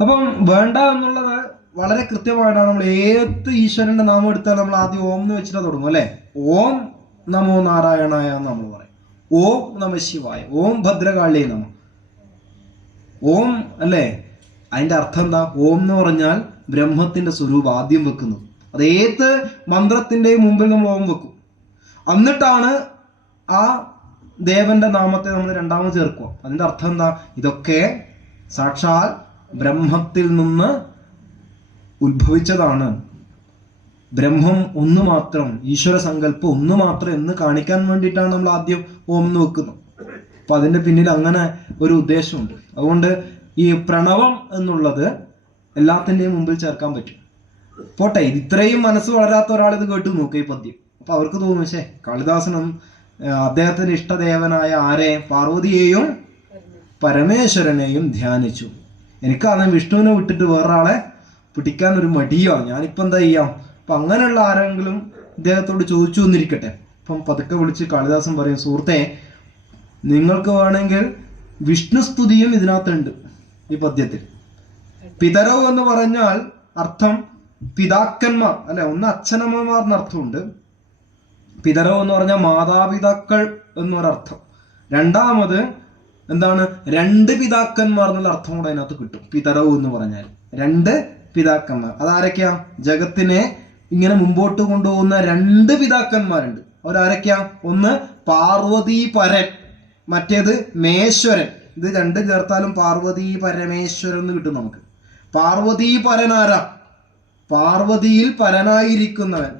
അപ്പം വേണ്ട എന്നുള്ളത് വളരെ കൃത്യമായിട്ടാണ്. നമ്മൾ ഏത് ഈശ്വരന്റെ നാമം എടുത്താൽ നമ്മൾ ആദ്യം ഓം എന്ന് വെച്ചിട്ട് തുടങ്ങും അല്ലെ. ഓം നമോ നാരായണായ എന്ന് നമ്മൾ പറയും. ഓം നമ ശിവായ, ഓം ഭദ്രകാളിയെ നമ, ഓം അല്ലേ. അതിന്റെ അർത്ഥം എന്താ? ഓം എന്ന് പറഞ്ഞാൽ ബ്രഹ്മത്തിന്റെ സ്വരൂപം ആദ്യം വെക്കുന്നു. അത് ഏത് മന്ത്രത്തിന്റെയും മുമ്പിൽ നമ്മൾ ഓം വെക്കും. എന്നിട്ടാണ് ആ ദേവന്റെ നാമത്തെ നമ്മൾ രണ്ടാമത് ചേർക്കുക. അതിന്റെ അർത്ഥം എന്താ? ഇതൊക്കെ സാക്ഷാൽ ബ്രഹ്മത്തിൽ നിന്ന് ഉത്ഭവിച്ചതാണ്. ബ്രഹ്മം ഒന്ന് മാത്രം, ഈശ്വര സങ്കല്പം ഒന്ന് മാത്രം എന്ന് കാണിക്കാൻ വേണ്ടിയിട്ടാണ് നമ്മൾ ആദ്യം ഓം എന്ന് വെക്കുന്നത്. അപ്പൊ അതിന്റെ പിന്നിൽ അങ്ങനെ ഒരു ഉദ്ദേശമുണ്ട്. അതുകൊണ്ട് ഈ പ്രണവം എന്നുള്ളത് എല്ലാത്തിൻ്റെയും മുമ്പിൽ ചേർക്കാൻ പറ്റും. പോട്ടെ, ഇത്രയും മനസ്സ് വളരാത്ത ഒരാൾ ഇത് കേട്ടു നോക്കുക ഈ പദ്യം. അപ്പൊ അവർക്ക് തോന്നും, പക്ഷേ കാളിദാസനും അദ്ദേഹത്തിന്റെ ഇഷ്ടദേവനായ ആരെ? പാർവതിയെയും പരമേശ്വരനെയും ധ്യാനിച്ചു. എനിക്കാണ് വിഷ്ണുവിനെ വിട്ടിട്ട് വേറൊരാളെ പിടിക്കാൻ ഒരു മടിയോ, ഞാനിപ്പോൾ എന്താ ചെയ്യാം? അപ്പം അങ്ങനെയുള്ള ആരെങ്കിലും ഇദ്ദേഹത്തോട് ചോദിച്ചു എന്നിരിക്കട്ടെ. അപ്പം പതുക്കെ വിളിച്ച് കാളിദാസൻ പറയും, സുഹൃത്തെ, നിങ്ങൾക്ക് വേണമെങ്കിൽ വിഷ്ണുസ്തുതിയും ഇതിനകത്തുണ്ട് ഈ പദ്യത്തിൽ. പിതരവ് എന്ന് പറഞ്ഞാൽ അർത്ഥം പിതാക്കന്മാർ അല്ലെ, ഒന്ന് അച്ഛനമ്മമാർന്ന് അർത്ഥമുണ്ട്. പിതരവ് എന്ന് പറഞ്ഞാൽ മാതാപിതാക്കൾ എന്നൊരർത്ഥം. രണ്ടാമത് എന്താണ്? രണ്ട് പിതാക്കന്മാർ എന്നുള്ള അർത്ഥം കൂടെ അതിനകത്ത് കിട്ടും. പിതരവ് എന്ന് പറഞ്ഞാൽ രണ്ട് പിതാക്കന്മാർ. അതാരൊക്കെയാ? ജഗത്തിനെ ഇങ്ങനെ മുമ്പോട്ട് കൊണ്ടുപോകുന്ന രണ്ട് പിതാക്കന്മാരുണ്ട്. അവരാരൊക്കെയാ? ഒന്ന് പാർവതി പരൻ, മറ്റേത് മേശ്വരൻ. ഇത് രണ്ടും ചേർത്താലും പാർവതി പരമേശ്വരൻ എന്ന് കിട്ടും നമുക്ക്. പാർവതി പരൻ ആരാ? പാർവതിയിൽ പരനായിരിക്കുന്നവൻ.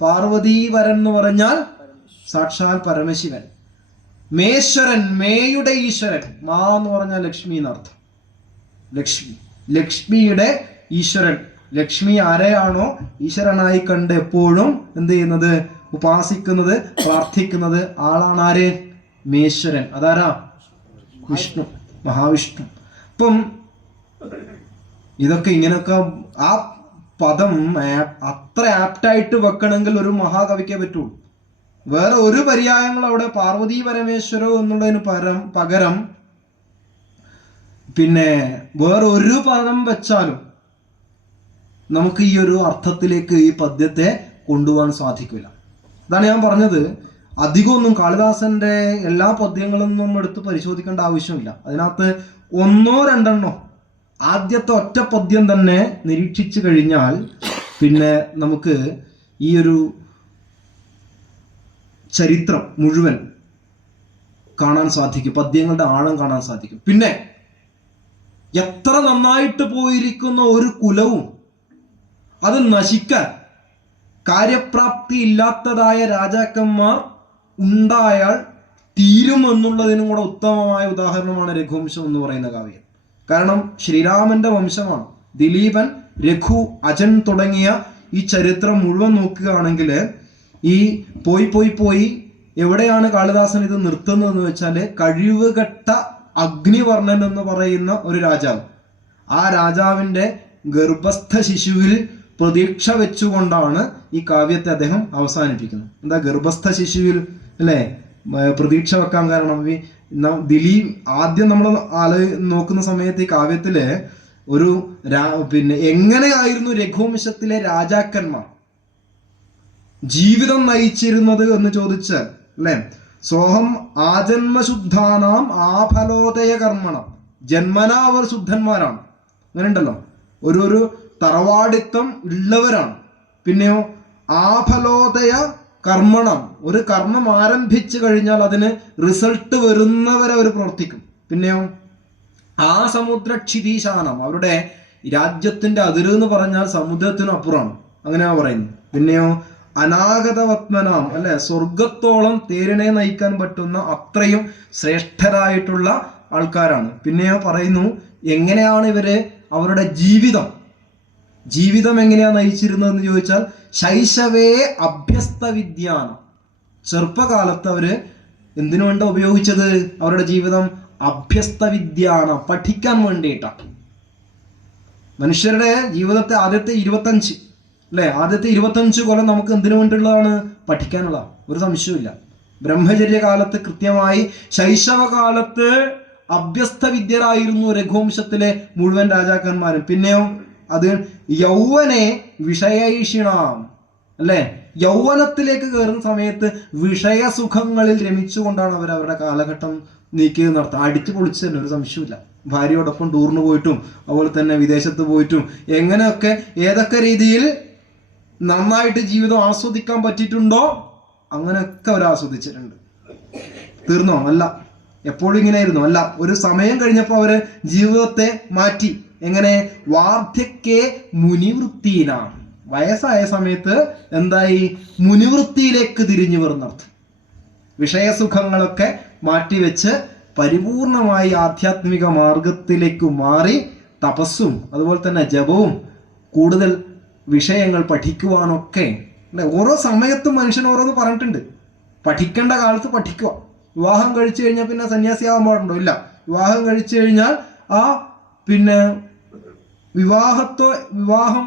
പാർവതി പരൻ എന്ന് പറഞ്ഞാൽ സാക്ഷാൽ പരമശിവൻ. മേശ്വരൻ, മേയുടെ ഈശ്വരൻ. മാ എന്ന് പറഞ്ഞാൽ ലക്ഷ്മി എന്നർത്ഥം. ലക്ഷ്മി, ലക്ഷ്മിയുടെ ഈശ്വരൻ. ലക്ഷ്മി ആരെയാണോ ഈശ്വരനായി കണ്ട് എപ്പോഴും എന്ത് ചെയ്യുന്നത്? ഉപാസിക്കുന്നത്, പ്രാർത്ഥിക്കുന്നത് ആളാണ് ആര്? മേശ്വരൻ. അതാരാ? വിഷ്ണു, മഹാവിഷ്ണു. അപ്പം ഇതൊക്കെ ഇങ്ങനെയൊക്കെ ആ പദം അത്ര ആപ്റ്റായിട്ട് വെക്കണമെങ്കിൽ ഒരു മഹാകവിക്കേ പറ്റുള്ളൂ. വേറെ ഒരു പര്യായങ്ങൾ അവിടെ പാർവതി പരമേശ്വരോ എന്നുള്ളതിന് പകരം പിന്നെ വേറെ ഒരു പദം വെച്ചാലും നമുക്ക് ഈ ഒരു അർത്ഥത്തിലേക്ക് ഈ പദ്യത്തെ കൊണ്ടുപോകാൻ സാധിക്കില്ല. അതാണ് ഞാൻ പറഞ്ഞത്. അധികമൊന്നും കാളിദാസന്റെ എല്ലാ പദ്യങ്ങളും നമ്മൾ എടുത്ത് പരിശോധിക്കേണ്ട ആവശ്യമില്ല. അതിനകത്ത് ഒന്നോ രണ്ടെണ്ണോ ആദ്യത്തെ ഒറ്റ പദ്യം തന്നെ നിരീക്ഷിച്ചു കഴിഞ്ഞാൽ പിന്നെ നമുക്ക് ഈ ഒരു ചരിത്രം മുഴുവൻ കാണാൻ സാധിക്കും, പദ്യങ്ങളുടെ ആഴം കാണാൻ സാധിക്കും. പിന്നെ എത്ര നന്നായിട്ട് പോയിരിക്കുന്ന ഒരു കുലവും അത് നശിക്കാൻ കാര്യപ്രാപ്തി ഇല്ലാത്തതായ രാജാക്കന്മാർ ഉണ്ടായാൽ തീരുമെന്നുള്ളതിനും കൂടെ ഉത്തമമായ ഉദാഹരണമാണ് രഘുവംശം എന്ന് പറയുന്ന കാവ്യം. കാരണം ശ്രീരാമന്റെ വംശമാണ്. ദിലീപൻ, രഘു, അജൻ തുടങ്ങിയ ഈ ചരിത്രം മുഴുവൻ നോക്കുകയാണെങ്കിൽ ഈ പോയി എവിടെയാണ് കാളിദാസൻ ഇത് നിർത്തുന്നതെന്ന് വെച്ചാൽ കഴിവുകെട്ട അഗ്നിവർണ്ണൻ എന്ന് പറയുന്ന ഒരു രാജാവ്. ആ രാജാവിന്റെ ഗർഭസ്ഥ ശിശുവിൽ പ്രതീക്ഷ വെച്ചുകൊണ്ടാണ് ഈ കാവ്യത്തെ അദ്ദേഹം അവസാനിപ്പിക്കുന്നത്. എന്താ ഗർഭസ്ഥ ശിശുവിൽ അല്ലേ പ്രതീക്ഷ വെക്കാൻ കാരണം? ദിലീപ് ആദ്യം നമ്മൾ നോക്കുന്ന സമയത്ത് ഈ കാവ്യത്തില് ഒരു പിന്നെ എങ്ങനെയായിരുന്നു രഘുവംശത്തിലെ രാജാക്കന്മാർ ജീവിതം നയിച്ചിരുന്നത് എന്ന് ചോദിച്ചാൽ അല്ലെ, സോഹം ആജന്മശുദ്ധാനാം ആഫലോദയ കർമ്മണം. ജന്മനാ അവർ ശുദ്ധന്മാരാണ്. അങ്ങനെ ഉണ്ടല്ലോ, ഒരു തറവാടിത്തം ഉള്ളവരാണ്. പിന്നെയോ ആഫലോദയ കർമ്മണം, ഒരു കർമ്മം ആരംഭിച്ചു കഴിഞ്ഞാൽ അതിന് റിസൾട്ട് വരുന്നവരെ അവർ പ്രവർത്തിക്കും. പിന്നെയോ ആ സമുദ്രക്ഷിതീശാനം, അവരുടെ രാജ്യത്തിന്റെ അതിര് എന്ന് പറഞ്ഞാൽ സമുദ്രത്തിനപ്പുറമാണ്, അങ്ങനെയാ പറയുന്നത്. പിന്നെയോ അനാഗതവത്മനാം അല്ലെ, സ്വർഗത്തോളം തേരിനെ നയിക്കാൻ പറ്റുന്ന അത്രയും ശ്രേഷ്ഠരായിട്ടുള്ള ആൾക്കാരാണ്. പിന്നെയോ പറയുന്നു എങ്ങനെയാണ് ഇവര് അവരുടെ ജീവിതം എങ്ങനെയാ നയിച്ചിരുന്നതെന്ന് ചോദിച്ചാൽ ശൈശവേ അഭ്യസ്ത വിദ്യാനം. ചെറുപ്പകാലത്ത് അവര് എന്തിനു വേണ്ട ഉപയോഗിച്ചത്? അവരുടെ ജീവിതം അഭ്യസ്ത വിദ്യാനം, പഠിക്കാൻ വേണ്ടിയിട്ടാണ്. മനുഷ്യരുടെ ജീവിതത്തെ ആദ്യത്തെ 25 കൊല്ലം നമുക്ക് എന്തിനു വേണ്ടിയുള്ളതാണ്? പഠിക്കാനുള്ള, ഒരു സംശയമില്ല. ബ്രഹ്മചര്യ കാലത്ത് കൃത്യമായി ശൈശവകാലത്ത് അഭ്യസ്ത വിദ്യരായിരുന്നു രഘുവംശത്തിലെ മുഴുവൻ രാജാക്കന്മാരും. പിന്നെയോ അത് യൗവനെ വിഷയൈഷിണാം, അല്ലെ, യൗവനത്തിലേക്ക് കയറുന്ന സമയത്ത് വിഷയസുഖങ്ങളിൽ രമിച്ചുകൊണ്ടാണ് അവർ അവരുടെ കാലഘട്ടം നീക്കിയത് നടത്തുക. അടിച്ചു പൊളിച്ചു തന്നെ, ഒരു സംശയമില്ല. ഭാര്യയോടൊപ്പം ടൂറിന് പോയിട്ടും അതുപോലെ തന്നെ വിദേശത്ത് പോയിട്ടും എങ്ങനെയൊക്കെ ഏതൊക്കെ രീതിയിൽ നന്നായിട്ട് ജീവിതം ആസ്വദിക്കാൻ പറ്റിയിട്ടുണ്ടോ അങ്ങനെയൊക്കെ അവർ ആസ്വദിച്ചിട്ടുണ്ട്. തീർന്നോ? അല്ല. എപ്പോഴും ഇങ്ങനെയായിരുന്നു? അല്ല. ഒരു സമയം കഴിഞ്ഞപ്പോൾ അവര് ജീവിതത്തെ മാറ്റി. എങ്ങനെ? വാർദ്ധക്യേ മുനിവൃത്തീന, വയസ്സായ സമയത്ത് എന്തായി? മുനിവൃത്തിയിലേക്ക് തിരിഞ്ഞു വരുന്നർത്ഥം. വിഷയസുഖങ്ങളൊക്കെ മാറ്റിവെച്ച് പരിപൂർണമായി ആധ്യാത്മിക മാർഗത്തിലേക്ക് മാറി തപസ്സും അതുപോലെ തന്നെ ജപവും കൂടുതൽ വിഷയങ്ങൾ പഠിക്കുവാനൊക്കെ. ഓരോ സമയത്തും മനുഷ്യൻ ഓരോന്ന് പറഞ്ഞിട്ടുണ്ട്. പഠിക്കേണ്ട കാലത്ത് പഠിക്കുക. വിവാഹം കഴിച്ചു കഴിഞ്ഞാൽ പിന്നെ സന്യാസിയാവാൻ പാടുണ്ടോ? ഇല്ല. വിവാഹം കഴിച്ചു കഴിഞ്ഞാൽ പിന്നെ വിവാഹം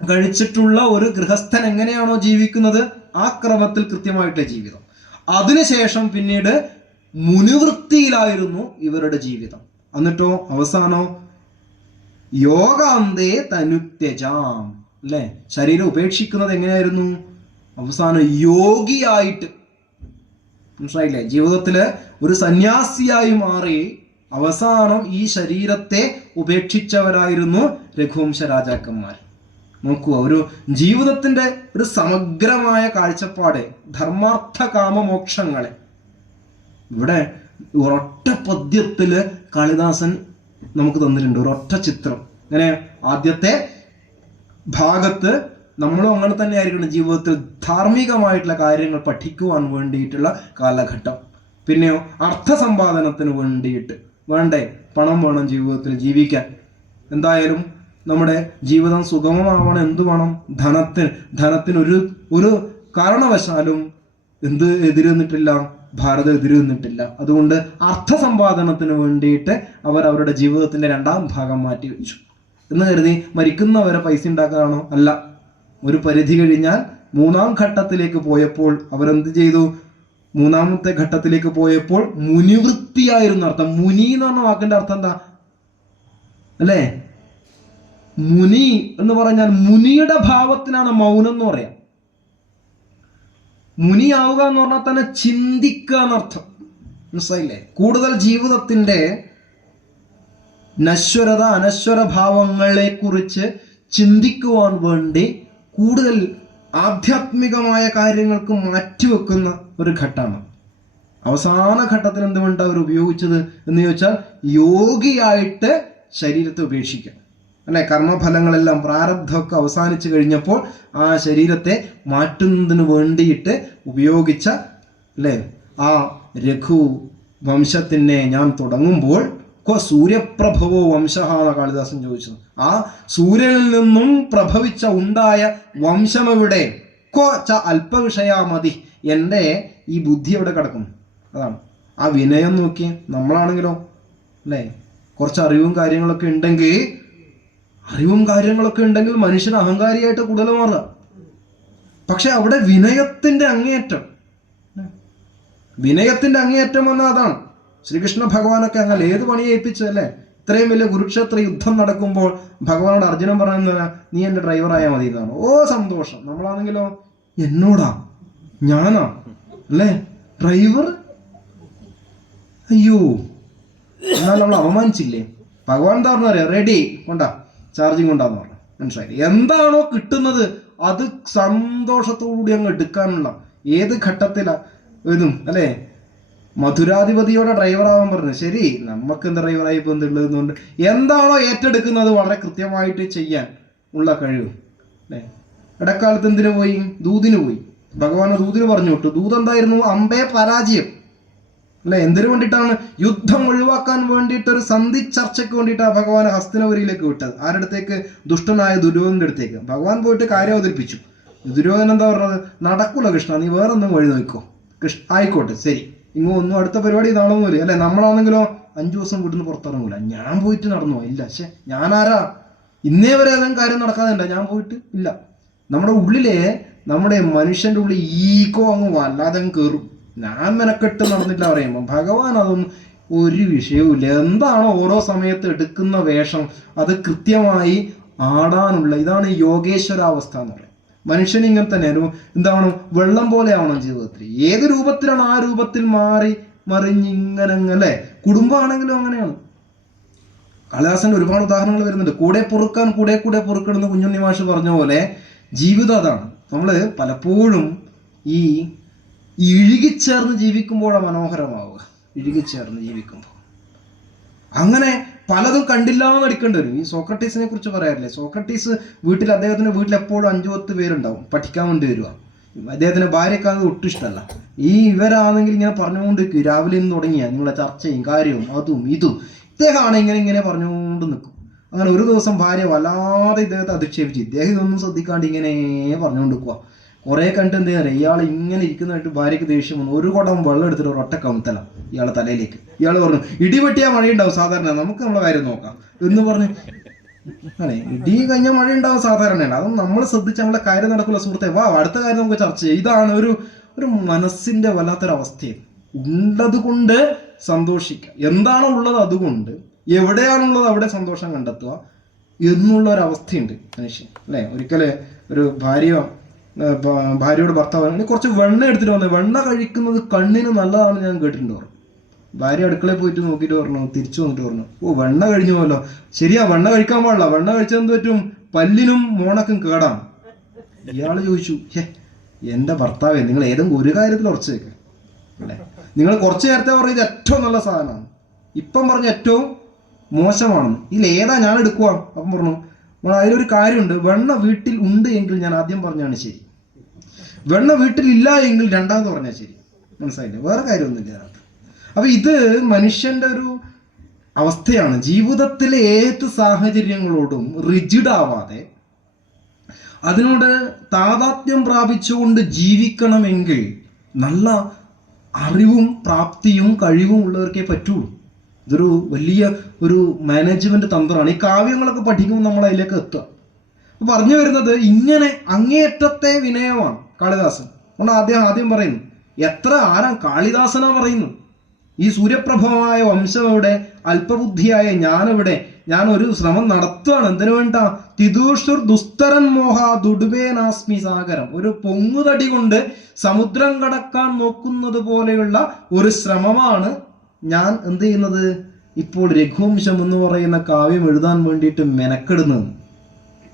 കഴിച്ചിട്ടുള്ള ഒരു ഗൃഹസ്ഥൻ എങ്ങനെയാണോ ജീവിക്കുന്നത് ആ ക്രമത്തിൽ കൃത്യമായിട്ട് ജീവിതം. അതിനുശേഷം പിന്നീട് മുനിവൃത്തിയിലായിരുന്നു ഇവരുടെ ജീവിതം. എന്നിട്ടോ അവസാനോ യോഗാന്തേ തനുത്യജാം, അല്ലെ, ശരീരം ഉപേക്ഷിക്കുന്നത് എങ്ങനെയായിരുന്നു? അവസാനം യോഗിയായിട്ട്. മനസ്സിലായില്ലേ? ജീവിതത്തില് ഒരു സന്യാസിയായി മാറി അവസാനം ഈ ശരീരത്തെ ഉപേക്ഷിച്ചവരായിരുന്നു രഘുവംശ രാജാക്കന്മാർ. നോക്കൂ, ഒരു ജീവിതത്തിന്റെ ഒരു സമഗ്രമായ കാഴ്ചപ്പാട്, ധർമാർത്ഥ കാമ മോക്ഷങ്ങളെ ഇവിടെ ഒരൊറ്റ പദ്യത്തില് കാളിദാസൻ നമുക്ക് തന്നിട്ടുണ്ട്. ഒരൊറ്റ ചിത്രം. അങ്ങനെ ആദ്യത്തെ ഭാഗത്ത് നമ്മളും അങ്ങനെ തന്നെ ആയിരിക്കണം ജീവിതത്തിൽ ധാർമ്മികമായിട്ടുള്ള കാര്യങ്ങൾ പഠിക്കുവാൻ വേണ്ടിയിട്ടുള്ള കാലഘട്ടം. പിന്നെയോ അർത്ഥസമ്പാദനത്തിന് വേണ്ടിയിട്ട് വേണ്ടേ? പണം വേണം ജീവിതത്തിൽ ജീവിക്കാൻ. എന്തായാലും നമ്മുടെ ജീവിതം സുഗമമാവണം. എന്തു വേണം? ധനത്തിന് ഒരു കാരണവശാലും എതിര് നിന്നിട്ടില്ല, ഭാരതം എതിര് നിന്നിട്ടില്ല. അതുകൊണ്ട് അർത്ഥസമ്പാദനത്തിന് വേണ്ടിയിട്ട് അവർ അവരുടെ ജീവിതത്തിന്റെ 2ാം ഭാഗം മാറ്റി വെച്ചു എന്ന് കരുതി മരിക്കുന്നവരെ പൈസ ഉണ്ടാക്കാനാണോ? അല്ല. ഒരു പരിധി കഴിഞ്ഞാൽ 3ാം ഘട്ടത്തിലേക്ക് പോയപ്പോൾ അവരെന്ത് ചെയ്തു? 3ാമത്തെ ഘട്ടത്തിലേക്ക് പോയപ്പോൾ മുനിവൃത്തിയായിരുന്നു അർത്ഥം. മുനി എന്ന് പറഞ്ഞ വാക്കിന്റെ അർത്ഥം എന്താ? അല്ലേ? മുനി എന്ന് പറഞ്ഞാൽ മുനിയുടെ ഭാവത്തിനാണ് മൗനം എന്ന് പറയാം. മുനിയാവുക എന്ന് പറഞ്ഞാൽ തന്നെ ചിന്തിക്കുക എന്നർത്ഥം. മനസ്സിലായില്ലേ? കൂടുതൽ ജീവിതത്തിന്റെ നശ്വരത അനശ്വര ഭാവങ്ങളെ കുറിച്ച് ചിന്തിക്കുവാൻ വേണ്ടി കൂടുതൽ ആധ്യാത്മികമായ കാര്യങ്ങൾക്ക് മാറ്റിവെക്കുന്ന ഒരു ഘട്ടമാണ്. അവസാന ഘട്ടത്തിൽ എന്തുകൊണ്ട് അവർ ഉപയോഗിച്ചത് എന്ന് ചോദിച്ചാൽ യോഗിയായിട്ട് ശരീരത്തെ ഉപേക്ഷിക്കുക, അല്ലെ? കർമ്മഫലങ്ങളെല്ലാം പ്രാരബ്ധമൊക്കെ അവസാനിച്ചു കഴിഞ്ഞപ്പോൾ ആ ശരീരത്തെ മാറ്റുന്നതിന് വേണ്ടിയിട്ട് ഉപയോഗിച്ച, അല്ലെ, ആ രഘു വംശത്തിനെ ഞാൻ തുടങ്ങുമ്പോൾ സൂര്യപ്രഭവോ വംശ എന്ന കാളിദാസൻ ചോദിച്ചത്. ആ സൂര്യനിൽ നിന്നും പ്രഭവിച്ച ഉണ്ടായ വംശം എവിടെ? അല്പവിഷയാ മതി, എൻ്റെ ഈ ബുദ്ധി എവിടെ കിടക്കുന്നു? അതാണ് ആ വിനയം. നോക്കി നമ്മളാണെങ്കിലോ, അല്ലേ, കുറച്ച് അറിവും കാര്യങ്ങളൊക്കെ ഉണ്ടെങ്കിൽ മനുഷ്യൻ അഹങ്കാരിയായിട്ട് കൂടുതൽ മാറുക. പക്ഷെ അവിടെ വിനയത്തിന്റെ അങ്ങേയറ്റം വന്നാൽ അതാണ്. ശ്രീകൃഷ്ണ ഭഗവാനൊക്കെ അങ്ങനെ ഏത് പണി ഏൽപ്പിച്ചതല്ലേ? ഇത്രയും വലിയ കുരുക്ഷേത്ര യുദ്ധം നടക്കുമ്പോൾ ഭഗവാനോട് അർജുനൻ പറയുന്നത് നീ എൻ്റെ ഡ്രൈവറായാൽ മതി എന്നാണ്. ഓ സന്തോഷം. നമ്മളാണെങ്കിലോ എന്നോടാ, ഞാനാ, അല്ലേ ഡ്രൈവർ? അയ്യോ, എന്നാൽ നമ്മൾ അവമാനിച്ചില്ലേ? ഭഗവാൻ എന്താ പറഞ്ഞറിയാം? റെഡി കൊണ്ടാ, ചാർജിങ് കൊണ്ടാന്ന് പറഞ്ഞു. മനസ്സിലായി? എന്താണോ കിട്ടുന്നത് അത് സന്തോഷത്തോടുകൂടി അങ്ങ് എടുക്കാനുള്ള ഏത് ഘട്ടത്തിലാ ഇതും, അല്ലേ? മധുരാധിപതിയോടെ ഡ്രൈവറാവാൻ പറഞ്ഞു. ശരി, നമുക്ക് എന്താ ഡ്രൈവറായി ബന്ധമുള്ളതുകൊണ്ട് എന്താണോ ഏറ്റെടുക്കുന്നത് വളരെ കൃത്യമായിട്ട് ചെയ്യാൻ ഉള്ള കഴിവ്, അല്ലേ? ഇടക്കാലത്ത് എന്തിനു പോയി? ദൂതിന് പോയി. ഭഗവാൻ ദൂതിന് പറഞ്ഞു വിട്ടു. ദൂത് എന്തായിരുന്നു? അമ്പേ പരാജയം, അല്ലെ? എന്തിനു വേണ്ടിയിട്ടാണ്? യുദ്ധം ഒഴിവാക്കാൻ വേണ്ടിയിട്ട് ഒരു സന്ധി ചർച്ചയ്ക്ക് വേണ്ടിയിട്ടാണ് ഭഗവാൻ ഹസ്തിനപുരിയിലേക്ക് വിട്ടത്. ആരുടെ അടുത്തേക്ക്? ദുഷ്ടനായ ദുര്യോധനന്റെ അടുത്തേക്ക്. ഭഗവാൻ പോയിട്ട് കാര്യം അവതരിപ്പിച്ചു. ദുര്യോധനൻ എന്താ പറഞ്ഞത്? നടക്കൂല കൃഷ്ണ, നീ വേറൊന്നും വഴി നോക്കോ. ആയിക്കോട്ടെ, ശരി, ഒന്നും അടുത്ത പരിപാടി നടന്നൂല, അല്ലെ? നമ്മളാണെങ്കിലോ 5 ദിവസം വീട്ടിൽ പുറത്തിറങ്ങൂല. ഞാൻ പോയിട്ട് നടന്നോ? ഇല്ല. പക്ഷെ ഞാനാരാ? ഇന്നേ വരെ ഏതെങ്കിലും കാര്യം നടക്കാതെ ഞാൻ പോയിട്ട് ഇല്ല. നമ്മുടെ മനുഷ്യന്റെ ഉള്ളിൽ ഈഗോ അങ്ങ് വല്ലാതെ കയറും. ഞാൻ മെനക്കെട്ട് നടന്നില്ല പറയുമ്പോൾ ഭഗവാൻ അതൊന്നും ഒരു വിഷയവുമില്ല. എന്താണോ ഓരോ സമയത്ത് എടുക്കുന്ന വേഷം അത് കൃത്യമായി ആടാനുള്ള, ഇതാണ് യോഗേശ്വരാവസ്ഥ എന്ന് പറയുന്നത്. മനുഷ്യൻ ഇങ്ങനെ തന്നെ എന്താണ്, വെള്ളം പോലെ ആവണം ജീവിതത്തിൽ. ഏത് രൂപത്തിലാണ് ആ രൂപത്തിൽ മാറി മറിഞ്ഞിങ്ങനെ അല്ലേ. കുടുംബമാണെങ്കിലും അങ്ങനെയാണ്. കാളിദാസന്റെ ഒരുപാട് ഉദാഹരണങ്ങൾ വരുന്നുണ്ട്. കൂടെ പൊറുക്കാൻ കൂടെ പൊറുക്കണമെന്ന് കുഞ്ഞുണ്ണി മാഷ് പറഞ്ഞ പോലെ ജീവിതം അതാണ്. നമ്മൾ പലപ്പോഴും ഈ ഇഴുകിച്ചേർന്ന് ജീവിക്കുമ്പോഴാണ് മനോഹരമാവുക. ഇഴുകിച്ചേർന്ന് ജീവിക്കുമ്പോൾ അങ്ങനെ പലതും കണ്ടില്ലാന്ന് അടിക്കേണ്ടി വരും. ഈ സോക്രട്ടീസിനെ കുറിച്ച് പറയാറില്ലേ, സോക്രട്ടീസ് അദ്ദേഹത്തിന്റെ വീട്ടിൽ എപ്പോഴും 5-10 പേരുണ്ടാവും പഠിക്കാൻ വേണ്ടി വരിക. അദ്ദേഹത്തിന്റെ ഭാര്യയ്ക്ക് അത് ഒട്ടും ഇഷ്ടമല്ല. ഇവരാണെങ്കിൽ ഇങ്ങനെ പറഞ്ഞുകൊണ്ടിരിക്കും, രാവിലെ നിന്ന് തുടങ്ങിയ നിങ്ങളെ ചർച്ചയും കാര്യവും അതും ഇതും. ഇദ്ദേഹമാണ് ഇങ്ങനെ പറഞ്ഞുകൊണ്ട് നിൽക്കും. അങ്ങനെ ഒരു ദിവസം ഭാര്യ വല്ലാതെ ഇദ്ദേഹത്തെ അധിക്ഷേപിച്ച്, ഇദ്ദേഹം ഇതൊന്നും ശ്രദ്ധിക്കാണ്ട് ഇങ്ങനെ പറഞ്ഞുകൊണ്ട് നിൽക്കുക. കുറെ കണ്ടിട്ട് എന്ത് ചെയ്യാൻ, ഇയാൾ ഇങ്ങനെ ഇരിക്കുന്നതായിട്ട് ഭാര്യയ്ക്ക് ദേഷ്യം വന്നു. ഒരു കുടം വെള്ളം എടുത്തിട്ട് ഒരൊറ്റ കമുത്തല ഇയാളെ തലയിലേക്ക്. ഇയാൾ പറഞ്ഞു, ഇടി വെട്ടിയാൽ മഴയുണ്ടാവും സാധാരണ, നമുക്ക് നമ്മളെ കാര്യം നോക്കാം എന്ന് പറഞ്ഞു. അല്ലെ, ഇടി കഴിഞ്ഞാൽ മഴ ഉണ്ടാവും സാധാരണയാണ്. അതൊന്നും നമ്മൾ ശ്രദ്ധിച്ച് നമ്മളെ കാര്യം നടക്കില്ല സുഹൃത്തെ. അടുത്ത കാര്യം നമുക്ക് ചർച്ച ചെയ്യാം. ഇതാണ് ഒരു മനസ്സിന്റെ വല്ലാത്തൊരവസ്ഥയും. ഉള്ളത് കൊണ്ട് സന്തോഷിക്കുക, എന്താണോ ഉള്ളത് അതുകൊണ്ട്, എവിടെയാണുള്ളത് അവിടെ സന്തോഷം കണ്ടെത്തുക എന്നുള്ള ഒരവസ്ഥയുണ്ട് മനുഷ്യൻ അല്ലെ. ഒരിക്കല് ഒരു ഭാര്യയോട് ഭർത്താവ് കുറച്ച് വെണ്ണ എടുത്തിട്ട് വന്നത്, വെണ്ണ കഴിക്കുന്നത് കണ്ണിന് നല്ലതാണ് ഞാൻ കേട്ടിട്ടുണ്ട് പറഞ്ഞു. ഭാര്യ അടുക്കളയിൽ പോയിട്ട് നോക്കിയിട്ട് പറഞ്ഞു, തിരിച്ചു വന്നിട്ട് പറഞ്ഞു, വെണ്ണ കഴിഞ്ഞു പോലോ. ശരിയാ, വെണ്ണ കഴിക്കാൻ പാടില്ല, വെണ്ണ കഴിച്ചാൽ എന്ത് പറ്റും, പല്ലിനും മോണക്കും കേടാണ്. ഇയാള് ചോദിച്ചു, എന്റെ ഭർത്താവേ, നിങ്ങൾ ഏതെങ്കിലും ഒരു കാര്യത്തിൽ ഉറച്ചു വെക്കുക അല്ലെ. നിങ്ങൾ കുറച്ചു നേരത്തെ പറഞ്ഞത് ഏറ്റവും നല്ല സാധനമാണ്, ഇപ്പം പറഞ്ഞ ഏറ്റവും മോശമാണെന്ന്. ഇതിലേതാ ഞാൻ എടുക്കുക? അപ്പം പറഞ്ഞു, അതിലൊരു കാര്യമുണ്ട്, വെണ്ണ വീട്ടിൽ ഉണ്ട് എങ്കിൽ ഞാൻ ആദ്യം പറഞ്ഞാണ് ശരി, വെണ്ണ വീട്ടിൽ ഇല്ല എങ്കിൽ രണ്ടാമത് പറഞ്ഞാൽ ശരി. മനസ്സിലായില്ലേ? വേറെ കാര്യമൊന്നുമില്ല. അപ്പൊ ഇത് മനുഷ്യന്റെ ഒരു അവസ്ഥയാണ്. ജീവിതത്തിലെ ഏത് സാഹചര്യങ്ങളോടും റിജിഡ് ആവാതെ അതിനോട് താതാത്മ്യം പ്രാപിച്ചുകൊണ്ട് ജീവിക്കണമെങ്കിൽ നല്ല അറിവും പ്രാപ്തിയും കഴിവും ഉള്ളവർക്കേ പറ്റുള്ളൂ. ഇതൊരു വലിയ ഒരു മാനേജ്മെന്റ് തന്ത്രമാണ്. ഈ കാവ്യങ്ങളൊക്കെ പഠിക്കുമ്പോൾ നമ്മൾ അതിലേക്ക് എത്തുക. പറഞ്ഞു വരുന്നത് ഇങ്ങനെ അങ്ങേയറ്റത്തെ വിനയമാണ് കാളിദാസൻ. അതുകൊണ്ട് ആദ്യം പറയുന്നു, ആരാ കാളിദാസനാ പറയുന്നു, ഈ സൂര്യപ്രഭമായ വംശം എവിടെ, അല്പബുദ്ധിയായ ഞാനെവിടെ, ഞാൻ ഒരു ശ്രമം നടത്തുകയാണ്. എന്തിനു വേണ്ട? തിദൂഷുർ ദുസ്തരൻ മോഹ ദുഡുബേനാസ്മി സാഗരം. ഒരു പൊങ്ങുതടി കൊണ്ട് സമുദ്രം കടക്കാൻ നോക്കുന്നത് പോലെയുള്ള ഒരു ശ്രമമാണ് ഞാൻ എന്ത് ചെയ്യുന്നത്, ഇപ്പോൾ രഘുവംശം എന്ന് പറയുന്ന കാവ്യം എഴുതാൻ വേണ്ടിയിട്ട് മെനക്കെടുന്നത്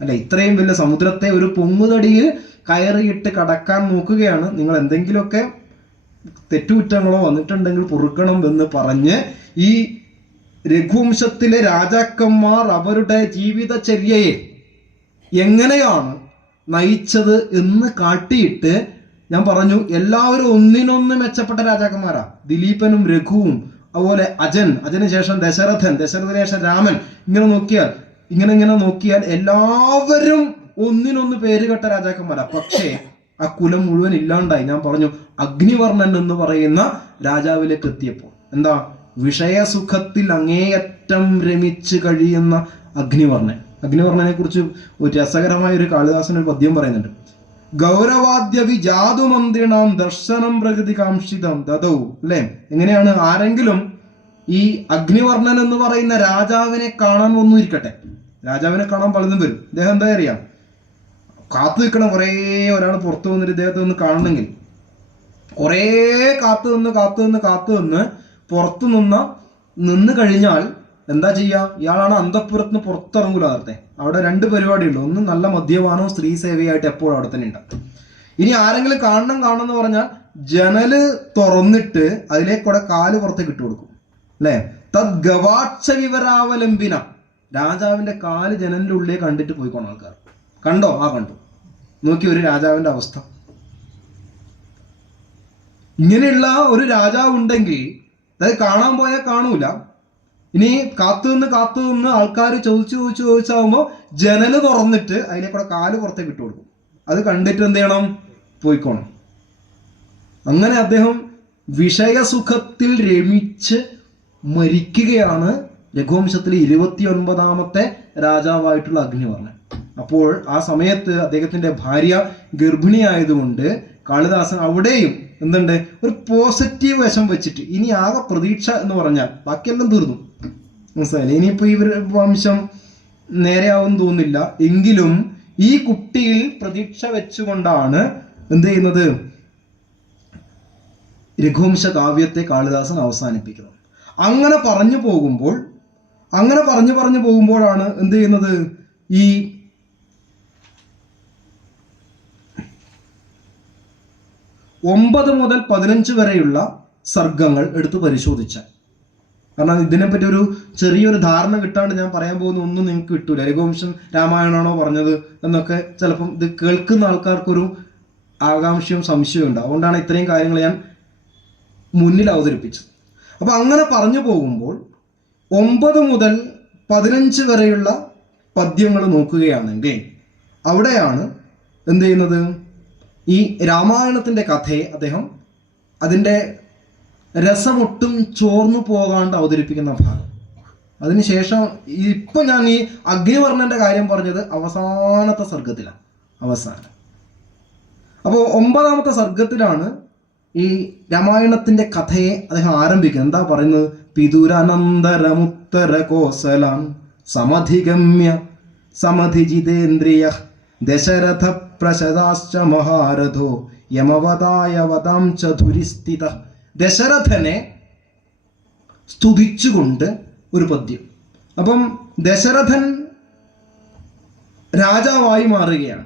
അല്ലെ. ഇത്രയും വലിയ സമുദ്രത്തെ ഒരു പൊങ്ങുതടിയിൽ കയറിയിട്ട് കടക്കാൻ നോക്കുകയാണ്. നിങ്ങൾ എന്തെങ്കിലുമൊക്കെ തെറ്റുകുറ്റങ്ങളോ വന്നിട്ടുണ്ടെങ്കിൽ പൊറുക്കണം എന്ന് പറഞ്ഞ് ഈ രഘുവംശത്തിലെ രാജാക്കന്മാർ അവരുടെ ജീവിതചര്യയെ എങ്ങനെയാണ് നയിച്ചത് എന്ന് കാട്ടിയിട്ട് ഞാൻ പറഞ്ഞു, എല്ലാവരും ഒന്നിനൊന്ന് മെച്ചപ്പെട്ട രാജാക്കന്മാരാ. ദിലീപനും രഘുവും, അതുപോലെ അജന് ശേഷം ദശരഥന് ശേഷം രാമൻ. ഇങ്ങനെ നോക്കിയാൽ എല്ലാവരും ഒന്നിനൊന്ന് പേരുകെട്ട രാജാക്കന്മാരാ. പക്ഷേ ആ കുലം മുഴുവൻ ഇല്ലാണ്ടായി. ഞാൻ പറഞ്ഞു, അഗ്നിവർണ്ണൻ എന്ന് പറയുന്ന രാജാവിലേക്ക് എത്തിയപ്പോൾ എന്താ, വിഷയസുഖത്തിൽ അങ്ങേയറ്റം രമിച്ച് കഴിയുന്ന അഗ്നിവർണ്ണനെ കുറിച്ച് ഒരു രസകരമായ ഒരു കാളിദാസൻ ഒരു പദ്യം പറയുന്നുണ്ട്. ഗൗരവാദ്യ വിജാതുമന്ത്രിണാം ദർശനം പ്രകൃതി കാംക്ഷിതം ദദൗ. അല്ലെ, എങ്ങനെയാണ്, ആരെങ്കിലും ഈ അഗ്നിവർണ്ണൻ എന്ന് പറയുന്ന രാജാവിനെ കാണാൻ വന്നു ഇരിക്കട്ടെ, രാജാവിനെ കാണാൻ പലതും വരും. ഇദ്ദേഹം എന്താ അറിയാം, കാത്തു നിൽക്കണം. ഒരാൾ പുറത്തു വന്നിട്ട് ഇദ്ദേഹത്തെ ഒന്ന് കാണണമെങ്കിൽ കുറേ കാത്തു നിന്ന് പുറത്തു നിന്ന് കഴിഞ്ഞാൽ എന്താ ചെയ്യുക, ഇയാളാണ് അന്തഃപുരത്തിന് പുറത്തിറങ്ങൂല. നേരത്തെ അവിടെ 2 പരിപാടിയുള്ളൂ. ഒന്ന് നല്ല മദ്യപാനവും സ്ത്രീ സേവയായിട്ട് എപ്പോഴും അവിടെ തന്നെ ഉണ്ടാവും. ഇനി ആരെങ്കിലും കാണണം എന്ന് പറഞ്ഞാൽ ജനല് തുറന്നിട്ട് അതിലേക്കൂടെ കാല് പുറത്തേക്ക് ഇട്ട് കൊടുക്കും അല്ലെ. തദ് ഗവാക്ഷ വിവരാവലംബിന. രാജാവിന്റെ കാല് ജനലിന്റെ ഉള്ളിൽ കണ്ടിട്ട് പോയിക്കോണം ആൾക്കാർ. കണ്ടോ? കണ്ടു. നോക്കി ഒരു രാജാവിന്റെ അവസ്ഥ. ഇങ്ങനെയുള്ള ഒരു രാജാവ് ഉണ്ടെങ്കിൽ, അതായത് കാണാൻ പോയാൽ കാണൂല, ഇനി കാത്തു നിന്ന് ആൾക്കാർ ചോദിച്ചാവുമ്പോൾ ജനല് തുറന്നിട്ട് അതിലേക്കൂടെ കാല് പുറത്തേക്ക് ഇട്ട് കൊടുക്കും. അത് കണ്ടിട്ട് എന്ത് ചെയ്യണം, പോയിക്കോണം. അങ്ങനെ അദ്ദേഹം വിഷയസുഖത്തിൽ രമിച്ച് മരിക്കുകയാണ് രഘുവംശത്തിലെ 29ാമത്തെ രാജാവായിട്ടുള്ള അഗ്നിവർണ്ണൻ. അപ്പോൾ ആ സമയത്ത് അദ്ദേഹത്തിന്റെ ഭാര്യ ഗർഭിണിയായതുകൊണ്ട് കാളിദാസൻ അവിടെയും എന്തുണ്ട്, ഒരു പോസിറ്റീവ് വശം വെച്ചിട്ട് ഇനി ആകെ പ്രതീക്ഷ എന്ന് പറഞ്ഞാൽ ബാക്കിയെല്ലാം തീർന്നു. മനസ്സിലായില്ലേ? ഇനിയിപ്പോ ഇവർ വംശം നേരെയാവും തോന്നില്ല. എങ്കിലും ഈ കുട്ടിയിൽ പ്രതീക്ഷ വെച്ചുകൊണ്ടാണ് എന്ത് ചെയ്യുന്നത്, രഘുവംശ കാവ്യത്തെ കാളിദാസൻ അവസാനിപ്പിക്കുന്നത്. അങ്ങനെ പറഞ്ഞു പോകുമ്പോഴാണ് എന്ത് ചെയ്യുന്നത്, ഈ 9 മുതൽ 15 വരെയുള്ള സർഗങ്ങൾ എടുത്ത് പരിശോധിച്ചാൽ, കാരണം ഇതിനെപ്പറ്റി ഒരു ചെറിയൊരു ധാരണ കിട്ടാണ്ട് ഞാൻ പറയാൻ പോകുന്ന ഒന്നും നിങ്ങൾക്ക് കിട്ടൂല. രഘുവംശം രാമായണമാണോ പറഞ്ഞത് എന്നൊക്കെ ചിലപ്പം ഇത് കേൾക്കുന്ന ആൾക്കാർക്കൊരു ആകാംക്ഷയും സംശയവും ഉണ്ടാവും. അതുകൊണ്ടാണ് ഇത്രയും കാര്യങ്ങൾ ഞാൻ മുന്നിൽ അവതരിപ്പിച്ചത്. അപ്പൊ അങ്ങനെ പറഞ്ഞു പോകുമ്പോൾ 9 മുതൽ 15 വരെയുള്ള പദ്യങ്ങൾ നോക്കുകയാണെങ്കിൽ അവിടെയാണ് എന്ത് ചെയ്യുന്നത്, ഈ രാമായണത്തിൻ്റെ കഥയെ അദ്ദേഹം അതിൻ്റെ രസമൊട്ടും ചോർന്നു പോകാണ്ട് അവതരിപ്പിക്കുന്ന ഭാഗം. അതിനുശേഷം ഇപ്പം ഞാൻ ഈ അഗ്നിവർണ്ണൻ്റെ കാര്യം പറഞ്ഞത് അവസാനത്തെ സർഗത്തിലാണ്, അവസാനം. അപ്പോൾ 9ാമത്തെ സർഗത്തിലാണ് ഈ രാമായണത്തിൻ്റെ കഥയെ അദ്ദേഹം ആരംഭിക്കുന്നത്. എന്താ പറയുന്നത്, പിതുരനന്തരമുത്തര കോസലാൻ സമധിഗമ്യ സമധിജിതേന്ദ്രിയ ദശരഥ പ്രശദാശ്ച മഹാരഥോ യമവതായ വതാം ചതുരിസ്ഥിത. ദശരഥനെ സ്തുതിച്ചുകൊണ്ട് ഒരു പദ്യം. അപ്പം ദശരഥൻ രാജാവായി മാറുകയാണ്.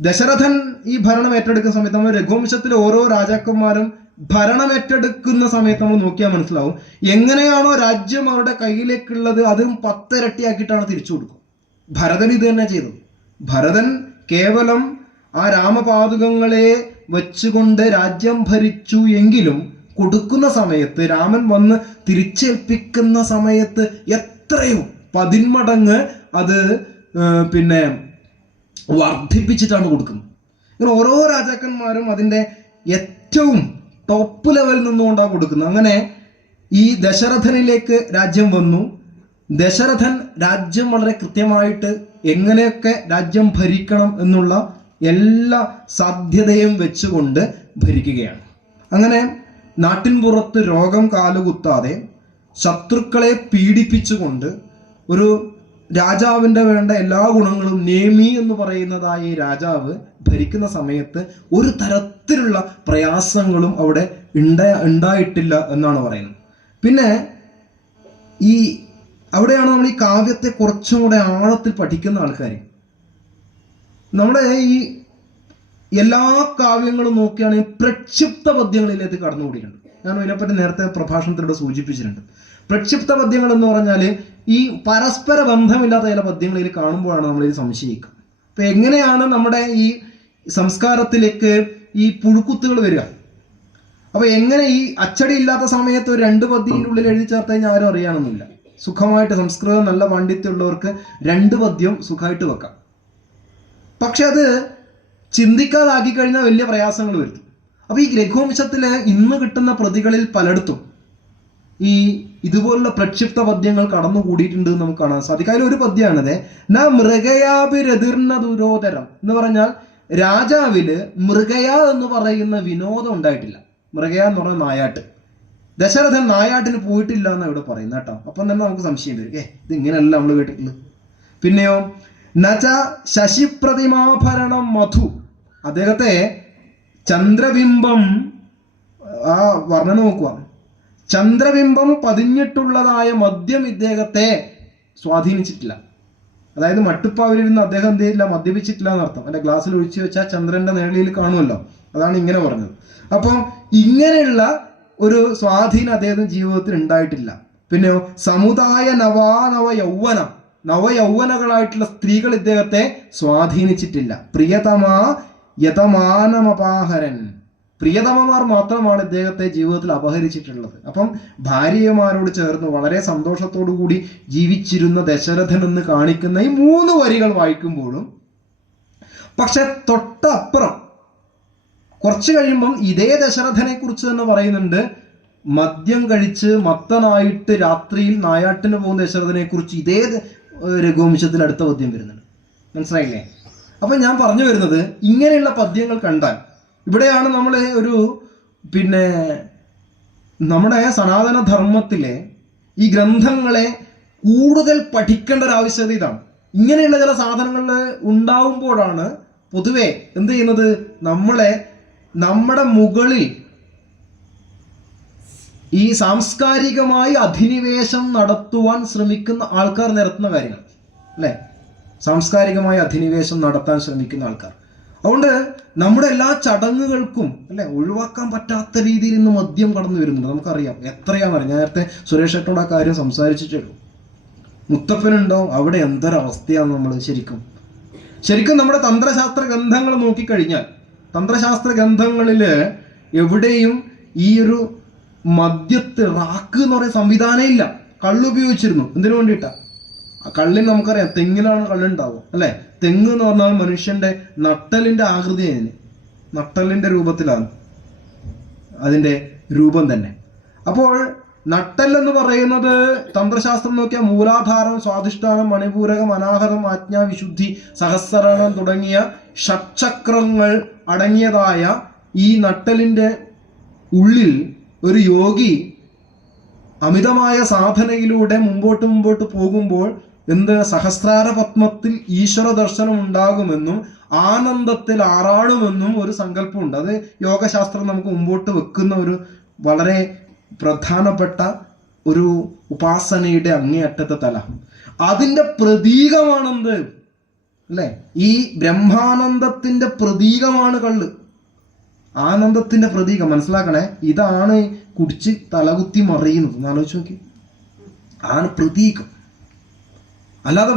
ദശരഥൻ ഈ ഭരണം ഏറ്റെടുക്കുന്ന സമയത്ത് നമ്മൾ രഘുവംശത്തിലെ ഓരോ രാജാക്കന്മാരും ഭരണം ഏറ്റെടുക്കുന്ന സമയത്ത് നമ്മൾ നോക്കിയാൽ മനസ്സിലാവും എങ്ങനെയാണോ രാജ്യം അവരുടെ കയ്യിലേക്കുള്ളത് അതും 10 ഇരട്ടിയാക്കിയിട്ടാണ് തിരിച്ചു കൊടുക്കും. ഭരതൻ ഇത് തന്നെ ചെയ്തത്. ഭരതൻ കേവലം ആ രാമപാദുകങ്ങളെ വെച്ചുകൊണ്ട് രാജ്യം ഭരിച്ചു എങ്കിലും കൊടുക്കുന്ന സമയത്ത്, രാമൻ വന്ന് തിരിച്ചേൽപ്പിക്കുന്ന സമയത്ത് എത്രയോ 10 മടങ്ങ് അത് പിന്നെ വർദ്ധിപ്പിച്ചിട്ടാണ് കൊടുക്കുന്നത്. ഇങ്ങനെ ഓരോ രാജാക്കന്മാരും അതിൻ്റെ ഏറ്റവും ടോപ്പ് ലെവലിൽ നിന്നുകൊണ്ടാണ് കൊടുക്കുന്നത്. അങ്ങനെ ഈ ദശരഥനിലേക്ക് രാജ്യം വന്നു. ദശരഥൻ രാജ്യം വളരെ കൃത്യമായിട്ട് എങ്ങനെയൊക്കെ രാജ്യം ഭരിക്കണം എന്നുള്ള എല്ലാ സാധ്യതയും വെച്ചുകൊണ്ട് ഭരിക്കുകയാണ്. അങ്ങനെ നാട്ടിൻ പുറത്ത് രോഗം കാലുകുത്താതെ ശത്രുക്കളെ പീഡിപ്പിച്ചുകൊണ്ട് ഒരു രാജാവിൻ്റെ വേണ്ട എല്ലാ ഗുണങ്ങളും നേമി എന്ന് പറയുന്നതായ ഈ രാജാവ് ഭരിക്കുന്ന സമയത്ത് ഒരു തരത്തിലുള്ള പ്രയാസങ്ങളും അവിടെ ഉണ്ടായിട്ടില്ല എന്നാണ് പറയുന്നത്. പിന്നെ ഈ അവിടെയാണ് നമ്മൾ ഈ കാവ്യത്തെ കുറച്ചും കൂടെ ആഴത്തിൽ പഠിക്കുന്ന ആൾക്കാർ. നമ്മുടെ ഈ എല്ലാ കാവ്യങ്ങളും നോക്കുകയാണെങ്കിൽ പ്രക്ഷിപ്ത പദ്യങ്ങളിലേക്ക് കടന്നുകൂടിയിട്ടുണ്ട്. ഞാൻ ഇതിനെപ്പറ്റി നേരത്തെ പ്രഭാഷണത്തിലൂടെ സൂചിപ്പിച്ചിട്ടുണ്ട്. പ്രക്ഷിപ്ത പദ്യങ്ങൾ എന്ന് പറഞ്ഞാൽ ഈ പരസ്പര ബന്ധമില്ലാത്ത ചില പദ്യങ്ങളിൽ കാണുമ്പോഴാണ് നമ്മളിത് സംശയിക്കുക. അപ്പം എങ്ങനെയാണ് നമ്മുടെ ഈ സംസ്കാരത്തിലേക്ക് ഈ പുഴുക്കുത്തുകൾ വരിക? അപ്പോൾ എങ്ങനെ ഈ അച്ചടി ഇല്ലാത്ത സമയത്ത് ഒരു 2 പദ്യത്തിനുള്ളിൽ എഴുതി ചേർത്ത് കഴിഞ്ഞാൽ ആരും അറിയാനൊന്നുമില്ല. സുഖമായിട്ട് സംസ്കൃതം നല്ല പാണ്ഡിത്യമുള്ളവർക്ക് 2 പദ്യം സുഖമായിട്ട് വെക്കാം. പക്ഷെ അത് ചിന്തിക്കാതാക്കി കഴിഞ്ഞാൽ വലിയ പ്രയാസങ്ങൾ വരുത്തും. അപ്പോൾ ഈ രഘുവംശത്തിലെ ഇന്ന് കിട്ടുന്ന പ്രതികളിൽ പലയിടത്തും ഈ ഇതുപോലുള്ള പ്രക്ഷിപ്ത പദ്യങ്ങൾ കടന്നുകൂടിയിട്ടുണ്ട് എന്ന് നമുക്ക് കാണാൻ സാധിക്കും. അതിലൊരു പദ്യമാണത് ന മൃഗയാഭിരതിർന്ന ദുരോധരം എന്ന് പറഞ്ഞാൽ രാജാവില് മൃഗയ എന്ന് പറയുന്ന വിനോദം ഉണ്ടായിട്ടില്ല. മൃഗയ എന്ന് പറഞ്ഞ നായാട്ട്. ദശരഥൻ നായാട്ടിന് പോയിട്ടില്ല എന്നാണ് ഇവിടെ പറയുന്നത് കേട്ടോ. അപ്പം തന്നെ നമുക്ക് സംശയം വരും, ഇത് ഇങ്ങനെയല്ല നമ്മൾ കേട്ടിട്ടുള്ളത്. പിന്നെയോ നച ശശിപ്രതിമാഭരണം മധു, അദ്ദേഹത്തെ ചന്ദ്രബിംബം, ആ വർണ്ണന നോക്കുക, ചന്ദ്രബിംബം പതിഞ്ഞിട്ടുള്ളതായ മദ്യം ഇദ്ദേഹത്തെ സ്വാധീനിച്ചിട്ടില്ല. അതായത് മട്ടുപ്പാവിലിരുന്ന് അദ്ദേഹം എന്ത് ചെയ്തില്ല, മദ്യപിച്ചിട്ടില്ല എന്നർത്ഥം. എൻ്റെ ഗ്ലാസ്സിൽ ഒഴിച്ചു വെച്ചാൽ ചന്ദ്രന്റെ നേളിയിൽ കാണുമല്ലോ, അതാണ് ഇങ്ങനെ പറഞ്ഞത്. അപ്പം ഇങ്ങനെയുള്ള ഒരു സ്വാധീനം അദ്ദേഹത്തിന്റെ ജീവിതത്തിൽ ഉണ്ടായിട്ടില്ല. പിന്നെയോ സമുദായ നവയൗവനകളായിട്ടുള്ള സ്ത്രീകൾ ഇദ്ദേഹത്തെ സ്വാധീനിച്ചിട്ടില്ല. പ്രിയതമാ യതമാനമപാഹരൻ, പ്രിയതമമാർ മാത്രമാണ് ഇദ്ദേഹത്തെ ജീവിതത്തിൽ അപഹരിച്ചിട്ടുള്ളത്. അപ്പം ഭാര്യമാരോട് ചേർന്ന് വളരെ സന്തോഷത്തോടു കൂടി ജീവിച്ചിരുന്ന ദശരഥൻ എന്ന് കാണിക്കുന്ന ഈ 3 വരികൾ വായിക്കുമ്പോഴും, പക്ഷെ തൊട്ടപ്പുറം കുറച്ച് കഴിയുമ്പം ഇതേ ദശരഥനെ കുറിച്ച് തന്നെ പറയുന്നുണ്ട്. മദ്യം കഴിച്ച് മത്തനായിട്ട് രാത്രിയിൽ നായാട്ടിന് പോകുന്ന ദശരഥനെ കുറിച്ച് ഇതേ രഘുവംശത്തിൽ അടുത്ത പദ്യം വരുന്നുണ്ട്. മനസ്സിലായില്ലേ? അപ്പം ഞാൻ പറഞ്ഞു വരുന്നത്, ഇങ്ങനെയുള്ള പദ്യങ്ങൾ കണ്ടാൽ ഇവിടെയാണ് നമ്മൾ ഒരു പിന്നെ നമ്മുടെ സനാതന ധർമ്മത്തിലെ ഈ ഗ്രന്ഥങ്ങളെ കൂടുതൽ പഠിക്കേണ്ട ഒരു ആവശ്യകത ഇതാണ്. ഇങ്ങനെയുള്ള ചില സാധനങ്ങൾ ഉണ്ടാവുമ്പോഴാണ് പൊതുവെ എന്ത് ചെയ്യുന്നത്, നമ്മുടെ മുകളിൽ ഈ സാംസ്കാരികമായി അധിനിവേശം നടത്തുവാൻ ശ്രമിക്കുന്ന ആൾക്കാർ നിരത്തുന്ന കാര്യങ്ങൾ അല്ലേ, സാംസ്കാരികമായി അധിനിവേശം നടത്താൻ ശ്രമിക്കുന്ന ആൾക്കാർ. അതുകൊണ്ട് നമ്മുടെ എല്ലാ ചടങ്ങുകൾക്കും അല്ലെ ഒഴിവാക്കാൻ പറ്റാത്ത രീതിയിൽ ഇന്ന് മദ്യം കടന്നു വരുന്നുണ്ട്. നമുക്കറിയാം എത്രയാണെന്നറിയാം. ഞാൻ നേരത്തെ സുരേഷ് ഏട്ടനോട് ആ കാര്യം സംസാരിച്ചിട്ടുള്ളൂ. മുത്തപ്പനുണ്ടോ അവിടെ എന്തൊരവസ്ഥയാണ്. നമ്മൾ ശരിക്കും നമ്മുടെ തന്ത്രശാസ്ത്ര ഗ്രന്ഥങ്ങൾ നോക്കിക്കഴിഞ്ഞാൽ തന്ത്രശാസ്ത്ര ഗ്രന്ഥങ്ങളിൽ എവിടെയും ഈ ഒരു മദ്യത്ത് റാക്ക് എന്ന് പറയുന്ന സംവിധാനം ഇല്ല. കള്ളുപയോഗിച്ചിരുന്നു. എന്തിനു വേണ്ടിയിട്ടാ? കള്ളിന് നമുക്കറിയാം തെങ്ങിലാണ് കള്ളുണ്ടാവുക അല്ലെ. തെങ്ങ് എന്ന് പറഞ്ഞാൽ മനുഷ്യന്റെ നട്ടലിന്റെ ആകൃതി, നട്ടലിന്റെ രൂപത്തിലാണ് അതിന്റെ രൂപം തന്നെ. അപ്പോൾ നട്ടൽ എന്ന് പറയുന്നത് തന്ത്രശാസ്ത്രം നോക്കിയാൽ മൂലാധാരം, സ്വാധിഷ്ഠാനം, മണിപൂരകം, അനാഹരം, ആജ്ഞ, വിശുദ്ധി, സഹസ്രണം തുടങ്ങിയ ഷഡ്ചക്രങ്ങൾ അടങ്ങിയതായ ഈ നട്ടലിന്റെ ഉള്ളിൽ ഒരു യോഗി അമിതമായ സാധനയിലൂടെ മുമ്പോട്ട് പോകുമ്പോൾ സഹസ്രാര പത്മത്തിൽ ഈശ്വര ദർശനം ഉണ്ടാകുമെന്നും ആനന്ദത്തിൽ ആറാടുമെന്നും ഒരു സങ്കല്പമുണ്ട്. അത് യോഗശാസ്ത്രം നമുക്ക് മുമ്പോട്ട് വെക്കുന്ന ഒരു വളരെ പ്രധാനപ്പെട്ട ഒരു ഉപാസനയുടെ അങ്ങേയറ്റത്തെ തല. അതിൻ്റെ പ്രതീകമാണെന്ത് അല്ലേ? ഈ ബ്രഹ്മാനന്ദത്തിന്റെ പ്രതീകമാണ് കള്ള്. ആനന്ദത്തിന്റെ പ്രതീകം മനസ്സിലാക്കണേ. ഇതാണ് കുടിച്ച് തലകുത്തി മറിയുന്നത്. ആലോചിച്ച് നോക്കി, ആണ് പ്രതീകം. അല്ലാതെ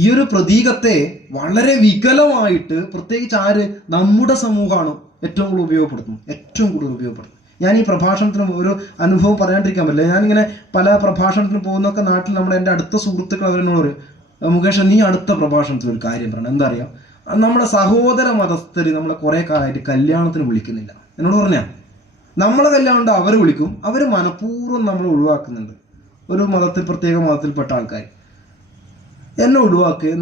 ഈ ഒരു പ്രതീകത്തെ വളരെ വികലമായിട്ട് പ്രത്യേകിച്ച് നമ്മുടെ സമൂഹമാണ് ഏറ്റവും കൂടുതൽ ഉപയോഗപ്പെടുത്തുന്നത്. ഞാൻ ഈ പ്രഭാഷണത്തിന് ഒരു അനുഭവം പറയാണ്ടിരിക്കാൻ പറ്റില്ല. ഞാനിങ്ങനെ പല പ്രഭാഷണത്തിന് പോകുന്നൊക്കെ നാട്ടിൽ എൻ്റെ അടുത്ത സുഹൃത്തുക്കൾ അവരെന്നോട് പറയും, മുകേഷ് നീ അടുത്ത പ്രഭാഷണത്തിൽ ഒരു കാര്യം പറയണം. എന്താ അറിയാം, നമ്മുടെ സഹോദര മതസ്ഥർ നമ്മളെ കുറെ കാലമായിട്ട് കല്യാണത്തിന് വിളിക്കുന്നില്ല. എന്നോട് പറഞ്ഞാൽ നമ്മളെ കല്യാണം ഉണ്ട് അവർ വിളിക്കും, അവർ മനഃപൂർവ്വം നമ്മളെ ഒഴിവാക്കുന്നുണ്ട്. ഒരു പ്രത്യേക മതത്തിൽപ്പെട്ട ആൾക്കാർ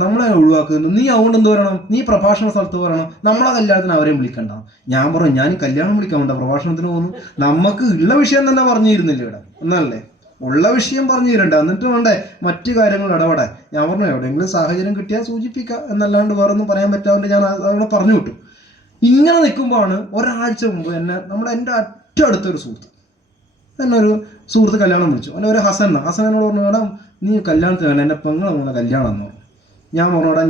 നമ്മളെ ഒഴിവാക്കുന്നുണ്ട്. നീ അതുകൊണ്ട് എന്ത് പറയണം, നീ പ്രഭാഷണ സ്ഥലത്ത് പറയണം നമ്മളെ കല്യാണത്തിന് അവരെയും വിളിക്കണ്ട. ഞാൻ പറഞ്ഞു, ഞാൻ കല്യാണം വിളിക്കാൻ വേണ്ട പ്രഭാഷണത്തിന് പോകുന്നു. നമുക്ക് ഉള്ള വിഷയം തന്നെ പറഞ്ഞിരുന്നില്ല ഇവിടെ എന്നല്ലേ, ഉള്ള വിഷയം പറഞ്ഞു തരണ്ട, എന്നിട്ട് വേണ്ടേ മറ്റു കാര്യങ്ങൾ ഇടപെടാൻ. ഞാൻ പറഞ്ഞു എവിടെയെങ്കിലും സാഹചര്യം കിട്ടിയാൽ സൂചിപ്പിക്കുക എന്നല്ലാണ്ട് വേറെ ഒന്നും പറയാൻ പറ്റാതെ ഞാൻ അവിടെ പറഞ്ഞു വിട്ടു. ഇങ്ങനെ നിൽക്കുമ്പോഴാണ് ഒരാഴ്ച മുമ്പ് എൻ്റെ ഏറ്റവും അടുത്തൊരു സുഹൃത്ത് കല്യാണം വിളിച്ചു. അല്ലെ ഒരു ഹസനോട് പറഞ്ഞു, മേഡം നീ കല്യാണത്തിന് വേണ്ട, എൻ്റെ പെങ്ങളെ മോളെ കല്യാണം എന്ന് പറഞ്ഞു. ഞാൻ പറഞ്ഞോടാ,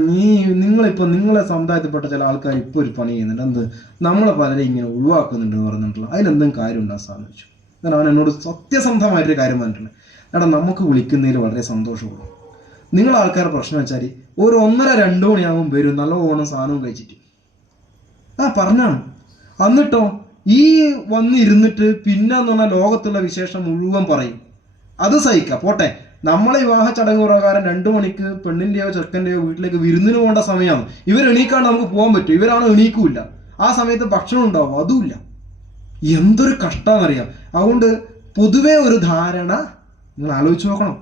നിങ്ങളെ സമുദായത്തിൽപ്പെട്ട ചില ആൾക്കാർ ഇപ്പോൾ ഒരു പണി ചെയ്യുന്നുണ്ട്. എന്ത് നമ്മളെ പലരെ ഇങ്ങനെ ഒഴിവാക്കുന്നുണ്ടെന്ന് പറഞ്ഞിട്ടുള്ള അതിലെന്തെങ്കിലും കാര്യം ഉണ്ടാകാൻ സാധിച്ചു. എന്നാൽ അവൻ എന്നോട് സത്യസന്ധമായിട്ടൊരു കാര്യം പറഞ്ഞിട്ടുണ്ട്. എടാ, നമുക്ക് വിളിക്കുന്നതിൽ വളരെ സന്തോഷമുള്ളൂ. നിങ്ങൾ ആൾക്കാരുടെ പ്രശ്നം വെച്ചാൽ ഒരു 1:30-2 മണിയാകും വരും നല്ല ഓണം സാധനവും കഴിച്ചിട്ട്. പറഞ്ഞാണ്. എന്നിട്ടോ ഈ വന്നിരുന്നിട്ട് പിന്നെ എന്ന് പറഞ്ഞാൽ ലോകത്തുള്ള വിശേഷം മുഴുവൻ പറയും. അത് സഹിക്കാം, പോട്ടെ. നമ്മളെ വിവാഹ ചടങ്ങ് പ്രകാരം 2 മണിക്ക് പെണ്ണിന്റെയോ ചെറുക്കന്റെയോ വീട്ടിലേക്ക് വിരുന്നിന് പോകേണ്ട സമയമാണ്. എണീക്കാണ്ട് നമുക്ക് പോകാൻ പറ്റും? ഇവരാണ് എണീക്കൂല്ല. ആ സമയത്ത് ഭക്ഷണം ഉണ്ടാവും, അതുമില്ല. എന്തൊരു കഷ്ടമെന്നറിയാം. അതുകൊണ്ട് പൊതുവെ ഒരു ധാരണ നിങ്ങൾ ആലോചിച്ച് നോക്കണം.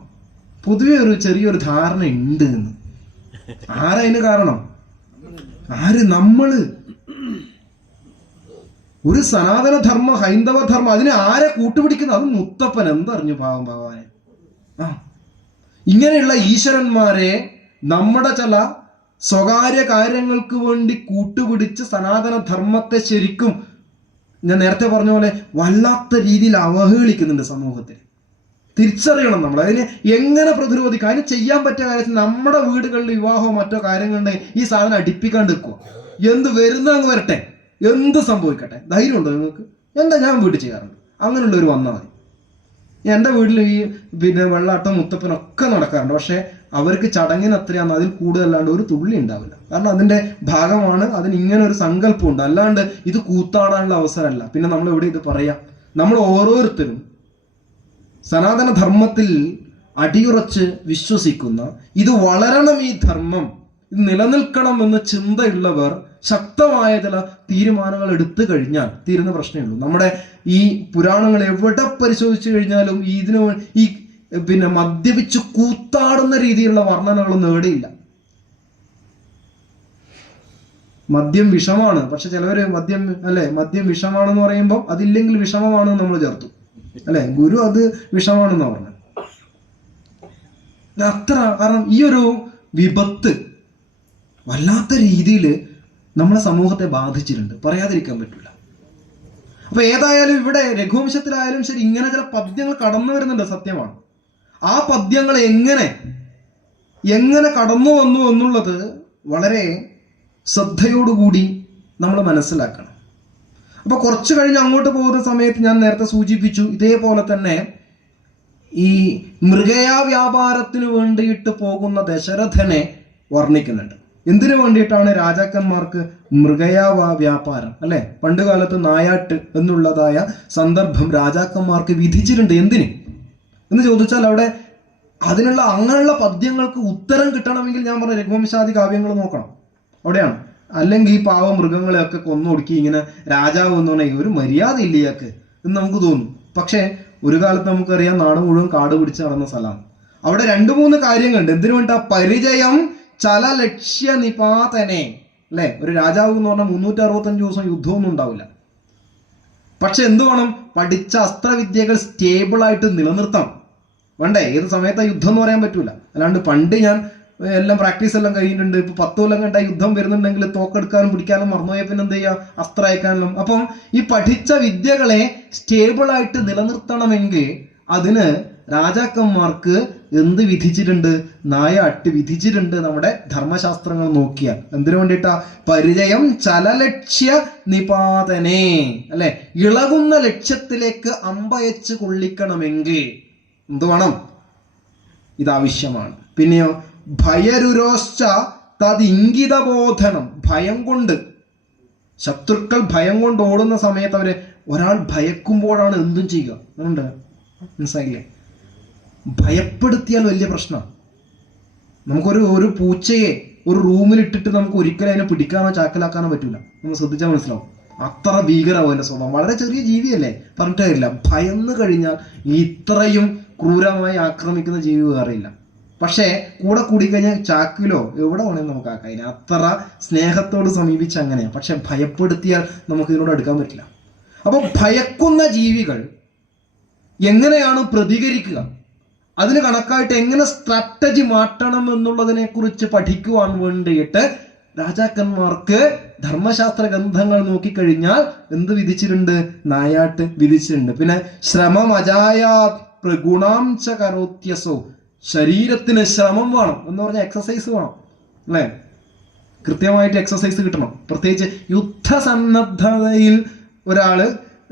പൊതുവെ ഒരു ചെറിയൊരു ധാരണ ഉണ്ട് എന്ന്. ആരതിന് കാരണം? നമ്മള് ഒരു സനാതന ധർമ്മ, ഹൈന്ദവ ധർമ്മം, അതിനെ ആരെ കൂട്ടുപിടിക്കുന്നത്? അത് മുത്തപ്പൻ. എന്തറിഞ്ഞു ഭഗവാനെ. ഇങ്ങനെയുള്ള ഈശ്വരന്മാരെ നമ്മുടെ ചില സ്വകാര്യ കാര്യങ്ങൾക്ക് വേണ്ടി കൂട്ടുപിടിച്ച് സനാതന ധർമ്മത്തെ ശരിക്കും ഞാൻ നേരത്തെ പറഞ്ഞ പോലെ വല്ലാത്ത രീതിയിൽ അവഹേളിക്കുന്നുണ്ട് സമൂഹത്തിൽ. തിരിച്ചറിയണം നമ്മൾ. അതിനെ എങ്ങനെ പ്രതിരോധിക്കാം? അതിന് ചെയ്യാൻ പറ്റിയ കാര്യത്തിൽ നമ്മുടെ വീടുകളിൽ വിവാഹമോ മറ്റോ കാര്യങ്ങളുണ്ടെങ്കിൽ ഈ സാധനം അടുപ്പിക്കാണ്ട് വെക്കുക. എന്ത് വരുന്നങ്ങ് വരട്ടെ, എന്ത് സംഭവിക്കട്ടെ. ധൈര്യം ഉണ്ടോ നിങ്ങൾക്ക്? ഞാൻ വീട്ടിൽ ചെയ്യാറുണ്ട്. അങ്ങനെയുള്ളവർ വന്നാൽ മതി. എൻ്റെ വീട്ടിൽ ഈ വെള്ളാട്ടം, മുത്തപ്പനൊക്കെ നടക്കാറുണ്ട്. പക്ഷെ അവർക്ക് ചടങ്ങിന് അത്രയാണ്, അതിൽ കൂടുതലല്ലാണ്ട് ഒരു തുള്ളി ഉണ്ടാവില്ല. കാരണം അതിൻ്റെ ഭാഗമാണ്. അതിന് ഇങ്ങനെ ഒരു സങ്കല്പമുണ്ട്. അല്ലാണ്ട് ഇത് കൂത്താടാനുള്ള അവസരമല്ല. പിന്നെ നമ്മൾ എവിടെ ഇത് പറയാം? നമ്മൾ ഓരോരുത്തരും സനാതന ധർമ്മത്തിൽ അടിയുറച്ച് വിശ്വസിക്കുന്ന, ഇത് വളരണം, ഈ ധർമ്മം ഇത് നിലനിൽക്കണം എന്ന ചിന്തയുള്ളവർ ശക്തമായ ചില തീരുമാനങ്ങൾ എടുത്തു കഴിഞ്ഞാൽ തീരുന്ന പ്രശ്നമേ ഉള്ളൂ. നമ്മുടെ ഈ പുരാണങ്ങൾ എവിടെ പരിശോധിച്ചു കഴിഞ്ഞാലും മദ്യപിച്ച് കൂത്താടുന്ന രീതിയിലുള്ള വർണ്ണനകളൊന്നും എവിടെയില്ല. മദ്യം വിഷമാണ്, പക്ഷെ ചിലവര് മദ്യം വിഷമാണെന്ന് പറയുമ്പോൾ അതില്ലെങ്കിൽ വിഷമമാണെന്ന് നമ്മൾ ചേർത്തു അല്ലെ. ഗുരു അത് വിഷമാണെന്ന് പറഞ്ഞു. അത്ര കാരണം ഈ ഒരു വിപത്ത് വല്ലാത്ത രീതിയിൽ നമ്മുടെ സമൂഹത്തെ ബാധിച്ചിട്ടുണ്ട്, പറയാതിരിക്കാൻ പറ്റില്ല. അപ്പൊ ഏതായാലും ഇവിടെ രഘുവംശത്തിലായാലും ശരി ഇങ്ങനെ ചില പദ്യങ്ങൾ കടന്നു വരുന്നുണ്ട്, സത്യമാണ്. ആ പദ്യങ്ങൾ എങ്ങനെ കടന്നു വന്നു എന്നുള്ളത് വളരെ ശ്രദ്ധയോടുകൂടി നമ്മൾ മനസ്സിലാക്കണം. അപ്പൊ കുറച്ചു കഴിഞ്ഞ് അങ്ങോട്ട് പോകുന്ന സമയത്ത് ഞാൻ നേരത്തെ സൂചിപ്പിച്ചു, ഇതേപോലെ തന്നെ ഈ മൃഗയാ വ്യാപാരത്തിന് വേണ്ടിയിട്ട് പോകുന്ന ദശരഥനെ വർണ്ണിക്കുന്നുണ്ട്. എന്തിനു വേണ്ടിയിട്ടാണ് രാജാക്കന്മാർക്ക് മൃഗയാ വ്യാപാരം അല്ലെ? പണ്ട് കാലത്ത് നായാട്ട് എന്നുള്ളതായ സന്ദർഭം രാജാക്കന്മാർക്ക് വിധിച്ചിട്ടുണ്ട്. എന്തിന് എന്ന് ചോദിച്ചാൽ അവിടെ അങ്ങനെയുള്ള പദ്യങ്ങൾക്ക് ഉത്തരം കിട്ടണമെങ്കിൽ ഞാൻ പറഞ്ഞ രഘുവംശാദി കാവ്യങ്ങൾ നോക്കണം, അവിടെയാണ്. അല്ലെങ്കിൽ ഈ പാവ മൃഗങ്ങളെയൊക്കെ കൊന്നൊടുക്കി ഇങ്ങനെ രാജാവ് എന്ന് പറഞ്ഞാൽ ഒരു മര്യാദ ഇല്ല ഇയാൾക്ക് എന്ന് നമുക്ക് തോന്നും. പക്ഷേ ഒരു കാലത്ത് നമുക്കറിയാം നാട് മുഴുവൻ കാട് പിടിച്ച് നടന്ന സ്ഥലമാണ്. അവിടെ 2-3 കാര്യങ്ങളുണ്ട്. എന്തിനു വേണ്ട? പരിചയം ചല ലക്ഷ്യ നിപാതനെ അല്ലെ. ഒരു രാജാവ് എന്ന് പറഞ്ഞാൽ 365 ദിവസം യുദ്ധമൊന്നും ഉണ്ടാവില്ല. പക്ഷെ എന്ത് വേണം? പഠിച്ച അസ്ത്രവിദ്യകൾ സ്റ്റേബിൾ ആയിട്ട് നിലനിർത്തണം. വേണ്ടേ? ഏത് സമയത്താ യുദ്ധം എന്ന് പറയാൻ പറ്റൂല. അല്ലാണ്ട് പണ്ട് ഞാൻ എല്ലാം പ്രാക്ടീസ് എല്ലാം കഴിഞ്ഞിട്ടുണ്ട്, ഇപ്പൊ 10 കൊല്ലം കണ്ട യുദ്ധം വരുന്നുണ്ടെങ്കിൽ തോക്കെടുക്കാനും പിടിക്കാനും മറന്നുപോയ പിന്നെ എന്ത് ചെയ്യുക? അസ്ത്രം അയക്കാനും. അപ്പം ഈ പഠിച്ച വിദ്യകളെ സ്റ്റേബിൾ ആയിട്ട് നിലനിർത്തണമെങ്കിൽ അതിന് രാജാക്കന്മാർക്ക് എന്ത് വിധിച്ചിട്ടുണ്ട്? നായാട്ട് വിധിച്ചിട്ടുണ്ട്. നമ്മുടെ ധർമ്മശാസ്ത്രങ്ങൾ നോക്കിയാൽ എന്തിനു വേണ്ടിയിട്ടാ? പരിചയം ചലലക്ഷ്യ നിപാതനെ അല്ലെ. ഇളകുന്ന ലക്ഷ്യത്തിലേക്ക് അമ്പയച്ച് കൊള്ളിക്കണമെങ്കിൽ എന്ത് വേണം? ഇതാവശ്യമാണ്. പിന്നെയോ ഭയരുരോശ്ച തദിംഗിതബോധനം. ഭയം കൊണ്ട് ശത്രുക്കൾ ഭയം കൊണ്ട് ഓടുന്ന സമയത്ത് ഒരാൾ ഭയക്കുമ്പോഴാണ് എന്തും ചെയ്യുക. അതുകൊണ്ട് മനസ്സിലായില്ലേ? ഭയപ്പെടുത്തിയാൽ വലിയ പ്രശ്നം. നമുക്കൊരു പൂച്ചയെ ഒരു റൂമിലിട്ടിട്ട് നമുക്ക് ഒരിക്കലും അതിനെ പിടിക്കാനോ ചാക്കലാക്കാനോ പറ്റൂല. നമ്മൾ ശ്രദ്ധിച്ചാൽ മനസ്സിലാവും. അത്ര ഭീകരമാവും എൻ്റെ സ്വഭാവം. വളരെ ചെറിയ ജീവിയല്ലേ, പറഞ്ഞിട്ട് കാര്യമില്ല. ഭയന്ന് കഴിഞ്ഞാൽ ഇത്രയും ക്രൂരമായി ആക്രമിക്കുന്ന ജീവി വേറെയില്ല. പക്ഷേ കൂടെ കൂടിക്കഴിഞ്ഞാൽ ചാക്കിലോ എവിടെ വേണമെങ്കിൽ നമുക്ക് ആക്കാം. അതിന് അത്ര സ്നേഹത്തോട് സമീപിച്ച് അങ്ങനെയാണ്. പക്ഷെ ഭയപ്പെടുത്തിയാൽ നമുക്ക് ഇതിനോട് അടുക്കാൻ പറ്റില്ല. അപ്പൊ ഭയക്കുന്ന ജീവികൾ എങ്ങനെയാണ് പ്രതികരിക്കുക, അതിന് കണക്കായിട്ട് എങ്ങനെ സ്ട്രാറ്റജി മാറ്റണം എന്നുള്ളതിനെ കുറിച്ച് പഠിക്കുവാൻ വേണ്ടിയിട്ട് രാജാക്കന്മാർക്ക് ധർമ്മശാസ്ത്ര ഗ്രന്ഥങ്ങൾ നോക്കിക്കഴിഞ്ഞാൽ എന്ത് വിധിച്ചിട്ടുണ്ട്? നായാട്ട് വിധിച്ചിട്ടുണ്ട്. പിന്നെ ശ്രമം അജായാ പ്രഗുണാംശ കരോത്യസോ. ശരീരത്തിന് ശ്രമം വേണം എന്ന് പറഞ്ഞാൽ എക്സസൈസ് വേണം അല്ലേ. കൃത്യമായിട്ട് എക്സസൈസ് കിട്ടണം. പ്രത്യേകിച്ച് യുദ്ധസന്നദ്ധതയിൽ ഒരാള്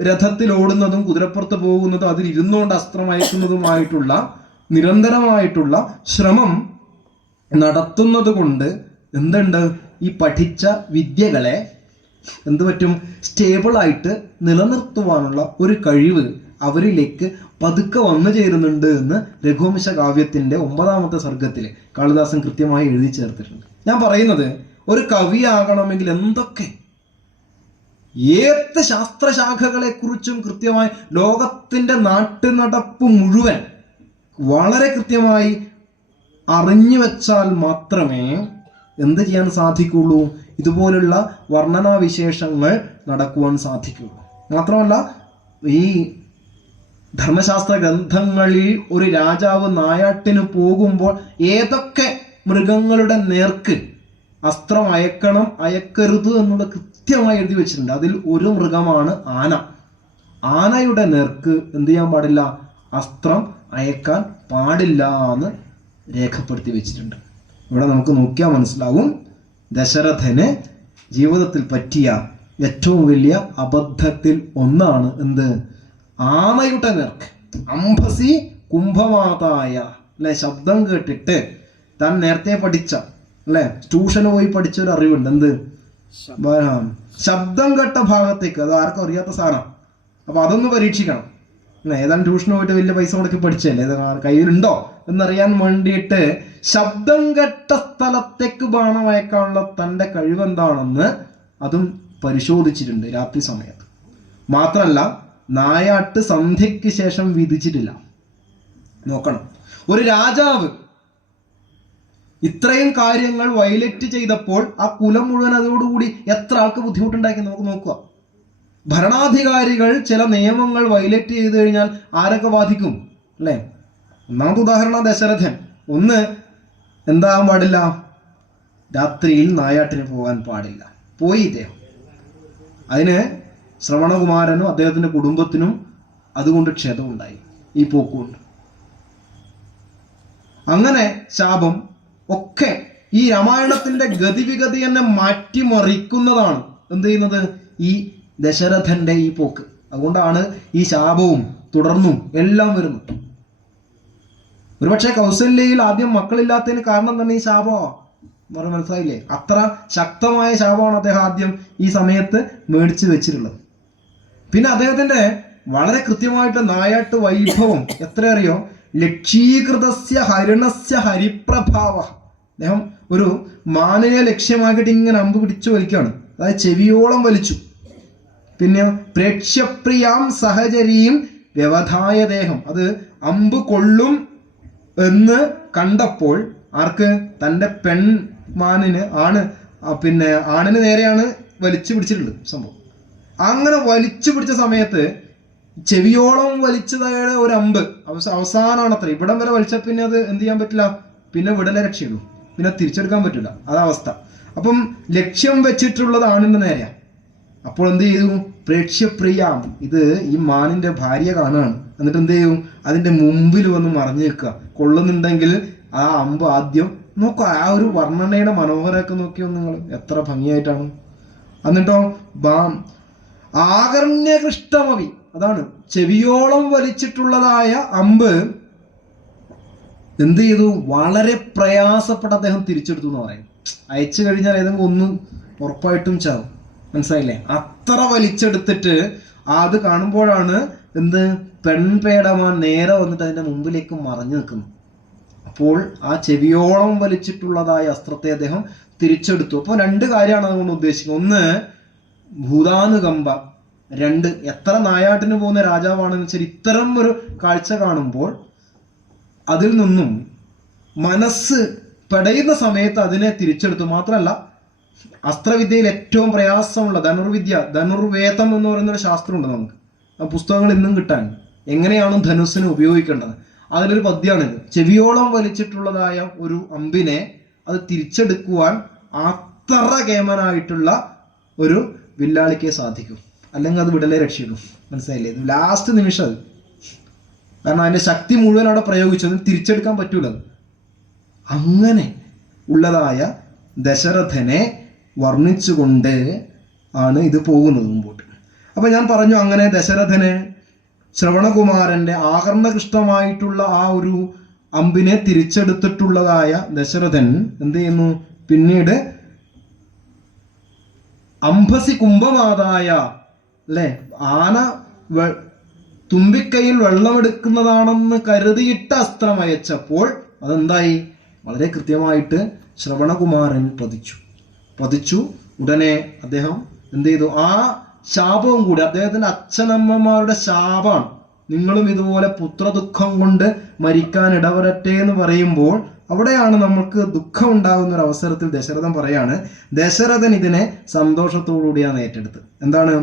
രഥത്തിൽ ഓടുന്നതും കുതിരപ്പുറത്ത് പോകുന്നതും അതിൽ ഇരുന്നുകൊണ്ട് അസ്ത്രം അയക്കുന്നതുമായിട്ടുള്ള നിരന്തരമായിട്ടുള്ള ശ്രമം നടത്തുന്നത് കൊണ്ട് എന്തുണ്ട്? ഈ പഠിച്ച വിദ്യകളെ എന്ത് പറ്റും? സ്റ്റേബിളായിട്ട് നിലനിർത്തുവാനുള്ള ഒരു കഴിവ് അവരിലേക്ക് പതുക്കെ വന്നു ചേരുന്നുണ്ട് എന്ന് രഘുവംശ കാവ്യത്തിന്റെ 9ാമത്തെ സർഗത്തിൽ കാളിദാസൻ കൃത്യമായി എഴുതി ചേർത്തിട്ടുണ്ട്. ഞാൻ പറയുന്നത് ഒരു കവിയാകണമെങ്കിൽ ഏത് ശാസ്ത്രശാഖകളെ കുറിച്ചും കൃത്യമായി ലോകത്തിന്റെ നാട്ടുനടപ്പ് മുഴുവൻ വളരെ കൃത്യമായി അറിഞ്ഞു വെച്ചാൽ മാത്രമേ എന്ത് ചെയ്യാൻ സാധിക്കുള്ളൂ? ഇതുപോലുള്ള വർണ്ണനാവിശേഷങ്ങൾ നടക്കുവാൻ സാധിക്കുള്ളൂ. മാത്രമല്ല ഈ ധർമ്മശാസ്ത്ര ഗ്രന്ഥങ്ങളിൽ ഒരു രാജാവ് നായാട്ടിന് പോകുമ്പോൾ ഏതൊക്കെ മൃഗങ്ങളുടെ നേർക്ക് അസ്ത്രം അയക്കണം അയക്കരുത് എന്നുള്ള കൃത്യമായി എഴുതി വെച്ചിട്ടുണ്ട്. അതിൽ ഒരു മൃഗമാണ് ആന. ആനയുടെ നേർക്ക് എന്ത് ചെയ്യാൻ പാടില്ല? അസ്ത്രം അയക്കാൻ പാടില്ല എന്ന് രേഖപ്പെടുത്തി വെച്ചിട്ടുണ്ട്. ഇവിടെ നമുക്ക് നോക്കിയാൽ മനസ്സിലാവും ദശരഥന് ജീവിതത്തിൽ പറ്റിയ ഏറ്റവും വലിയ അബദ്ധത്തിൽ ഒന്നാണ് എന്ത്? ആനയുടെ നേർക്ക്. അംഭസി കുംഭമാതായ അല്ലെ. ശബ്ദം കേട്ടിട്ട് താൻ നേരത്തെ പഠിച്ച അല്ലെ, ട്യൂഷന് പോയി പഠിച്ച ഒരു അറിവുണ്ട്. എന്ത്? ശബ്ദം കേട്ട ഭാഗത്തേക്ക്. അത് ആർക്കും അറിയാത്ത സാധനം. അപ്പൊ അതൊന്ന് പരീക്ഷിക്കണം. ഏതാണ്ട് ട്യൂഷന് പോയിട്ട് വലിയ പൈസ മുടക്കി പഠിച്ചല്ലേ, കയ്യിലുണ്ടോ എന്നറിയാൻ വേണ്ടിയിട്ട് ശബ്ദം കേട്ട സ്ഥലത്തേക്ക് ബാണം അയക്കാനുള്ള തൻ്റെ കഴിവെന്താണെന്ന് അതും പരിശോധിച്ചിട്ടുണ്ട് രാത്രി സമയത്ത്. മാത്രമല്ല നായാട്ട് സന്ധ്യയ്ക്ക് ശേഷം വിധിച്ചിട്ടില്ല. നോക്കണം, ഒരു രാജാവ് ഇത്രയും കാര്യങ്ങൾ വയലറ്റ് ചെയ്തപ്പോൾ ആ കുലം മുഴുവൻ അതോടുകൂടി എത്ര ആൾക്ക് ബുദ്ധിമുട്ടുണ്ടാക്കി നമുക്ക് നോക്കുക. ഭരണാധികാരികൾ ചില നിയമങ്ങൾ വയലറ്റ് ചെയ്തു കഴിഞ്ഞാൽ ആരൊക്കെ ബാധിക്കും അല്ലേ? ഒന്നാമത്തെ ഉദാഹരണം ദശരഥൻ. ഒന്ന്, എന്താകാൻ പാടില്ല? രാത്രിയിൽ നായാട്ടിന് പോകാൻ പാടില്ല. പോയി ഇദ്ദേഹം. അതിന് ശ്രവണകുമാരനും അദ്ദേഹത്തിൻ്റെ കുടുംബത്തിനും അതുകൊണ്ട് ക്ഷതമുണ്ടായി, ഈ പോക്കുകൊണ്ട്. അങ്ങനെ ശാപം ഒക്കെ ഈ രാമായണത്തിന്റെ ഗതിവിഗതി തന്നെ മാറ്റിമറിക്കുന്നതാണ് എന്ത് ചെയ്യുന്നത്? ഈ ദശരഥന്റെ ഈ പോക്ക്. അതുകൊണ്ടാണ് ഈ ശാപവും തുടർന്നും എല്ലാം വരുന്നത്. ഒരുപക്ഷെ കൗസല്യയിൽ ആദ്യം മക്കളില്ലാത്തതിന് കാരണം തന്നെ ഈ ശാപമാണ്. മനസ്സിലായില്ലേ? അത്ര ശക്തമായ ശാപമാണ് അദ്ദേഹം ആദ്യം ഈ സമയത്ത് മേടിച്ചു വെച്ചിട്ടുള്ളത്. പിന്നെ അദ്ദേഹത്തിന്റെ വളരെ കൃത്യമായിട്ട് നായാട്ട് വൈഭവം എത്ര അറിയോ? ലക്ഷീകൃതസ്യ ഹരിണസ്യ ഹരിപ്രഭാവ. അദ്ദേഹം ഒരു മാനിനെ ലക്ഷ്യമാക്കിയിട്ട് ഇങ്ങനെ അമ്പ് പിടിച്ചു വലിക്കുകയാണ്, അതായത് ചെവിയോളം വലിച്ചു. പിന്നെ പ്രേക്ഷ്യപ്രിയാം സഹചരിയും വ്യവധായ ദേഹം, അത് അമ്പ് കൊള്ളും എന്ന് കണ്ടപ്പോൾ ആർക്ക്? തൻ്റെ പെൺമാനിന് ആണിന് നേരെയാണ് വലിച്ചു പിടിച്ചിട്ടുള്ളത് സംഭവം. അങ്ങനെ വലിച്ചു പിടിച്ച സമയത്ത് ചെവിയോളം വലിച്ചതായ ഒരു അമ്പ് അവസാനമാണ് അത്ര. ഇവിടം വരെ വലിച്ച പിന്നെ അത് എന്ത് ചെയ്യാൻ പറ്റില്ല, പിന്നെ വിടലേ രക്ഷയുള്ളൂ, പിന്നെ തിരിച്ചെടുക്കാൻ പറ്റില്ല, അതാവസ്ഥ. അപ്പം ലക്ഷ്യം വെച്ചിട്ടുള്ളത് ആണിന്റെ നേരെയാണ്. അപ്പോൾ എന്ത് ചെയ്തു? പ്രേക്ഷ്യപ്രിയാം, ഇത് ഈ മാനിന്റെ ഭാര്യ കാണുകയാണ്. എന്നിട്ട് എന്ത് ചെയ്യും? അതിന്റെ മുമ്പിൽ വന്ന് മറിഞ്ഞു നിൽക്കുക. കൊള്ളുന്നുണ്ടെങ്കിൽ ആ അമ്പ് ആദ്യം നോക്കുക. ആ ഒരു വർണ്ണനയുടെ മനോഹരമൊക്കെ നോക്കിയോ നിങ്ങൾ, എത്ര ഭംഗിയായിട്ടാണ്. എന്നിട്ടോ ആകർണ്യകൃഷ്ടമവി, അതാണ് ചെവിയോളം വലിച്ചിട്ടുള്ളതായ അമ്പ് എന്ത് ചെയ്തു? വളരെ പ്രയാസപ്പെട്ട് അദ്ദേഹം തിരിച്ചെടുത്തു എന്ന് പറയും. അയച്ചു കഴിഞ്ഞാൽ ഏതെങ്കിലും ഒന്ന് ഉറപ്പായിട്ടും ചാവും. മനസ്സിലായില്ലേ? അത്ര വലിച്ചെടുത്തിട്ട് അത് കാണുമ്പോഴാണ് എന്ത്? പെൺപേടമാൻ നേരെ വന്നിട്ട് അതിന്റെ മുമ്പിലേക്ക് മറഞ്ഞു നിൽക്കുന്നു. അപ്പോൾ ആ ചെവിയോളം വലിച്ചിട്ടുള്ളതായ അസ്ത്രത്തെ അദ്ദേഹം തിരിച്ചെടുത്തു. അപ്പോൾ രണ്ട് കാര്യമാണ് അതുകൊണ്ട് ഉദ്ദേശിക്കുന്നത്. ഒന്ന്, ഭൂതാനുകമ്പ. രണ്ട്, എത്ര നായാട്ടിന് പോകുന്ന രാജാവാണെന്ന് വെച്ചാൽ ഇത്തരം ഒരു കാഴ്ച കാണുമ്പോൾ അതിൽ നിന്നും മനസ്സ് പെടയുന്ന സമയത്ത് അതിനെ തിരിച്ചെടുത്തു. മാത്രമല്ല, അസ്ത്രവിദ്യയിൽ ഏറ്റവും പ്രയാസമുള്ള ധനുർവിദ്യ, ധനുർവേദം എന്ന് പറയുന്നൊരു ശാസ്ത്രമുണ്ട് നമുക്ക്, ആ പുസ്തകങ്ങൾ ഇന്നും കിട്ടാൻ. എങ്ങനെയാണ് ധനുസ്സിനെ ഉപയോഗിക്കേണ്ടത്, അതിലൊരു പദ്യമാണിത്. ചെവിയോളം വലിച്ചിട്ടുള്ളതായ ഒരു അമ്പിനെ അത് തിരിച്ചെടുക്കുവാൻ അത്ര കേമനായിട്ടുള്ള ഒരു വില്ലാളിക്കേ സാധിക്കും. അല്ലെങ്കിൽ അത് വിടലേ രക്ഷയുള്ളൂ. മനസ്സിലായില്ലേ? ഇത് ലാസ്റ്റ് നിമിഷം അത്, കാരണം അതിന്റെ ശക്തി മുഴുവൻ അവിടെ പ്രയോഗിച്ചത് തിരിച്ചെടുക്കാൻ പറ്റൂല. അങ്ങനെ ഉള്ളതായ ദശരഥനെ വർണ്ണിച്ചുകൊണ്ട് ആണ് ഇത് പോകുന്നത് മുമ്പോട്ട്. അപ്പൊ ഞാൻ പറഞ്ഞു, അങ്ങനെ ദശരഥന് ശ്രവണകുമാരന്റെ ആകർണകൃഷ്ടമായിട്ടുള്ള ആ ഒരു അമ്പിനെ തിരിച്ചെടുത്തിട്ടുള്ളതായ ദശരഥൻ എന്ത് ചെയ്യുന്നു? പിന്നീട് അംഭസി കുംഭമാതായ, അല്ലെ, ആന തുമ്പിക്കൈയിൽ വെള്ളമെടുക്കുന്നതാണെന്ന് കരുതിയിട്ട് അസ്ത്രം അയച്ചപ്പോൾ അതെന്തായി? വളരെ കൃത്യമായിട്ട് ശ്രവണകുമാരൻ പതിച്ചു. ഉടനെ അദ്ദേഹം എന്ത് ചെയ്തു? ആ ശാപവും കൂടി, അദ്ദേഹത്തിന്റെ അച്ഛനമ്മമാരുടെ ശാപമാണ്, നിങ്ങളും ഇതുപോലെ പുത്രദുഃഖം കൊണ്ട് മരിക്കാൻ ഇടവരട്ടെ എന്ന് പറയുമ്പോൾ അവിടെയാണ് നമുക്ക് ദുഃഖം ഉണ്ടാകുന്ന ഒരു അവസരത്തിൽ ദശരഥൻ പറയാണ്, ദശരഥൻ ഇതിനെ സന്തോഷത്തോടുകൂടിയാണ് ഏറ്റെടുത്ത്. എന്താണ്?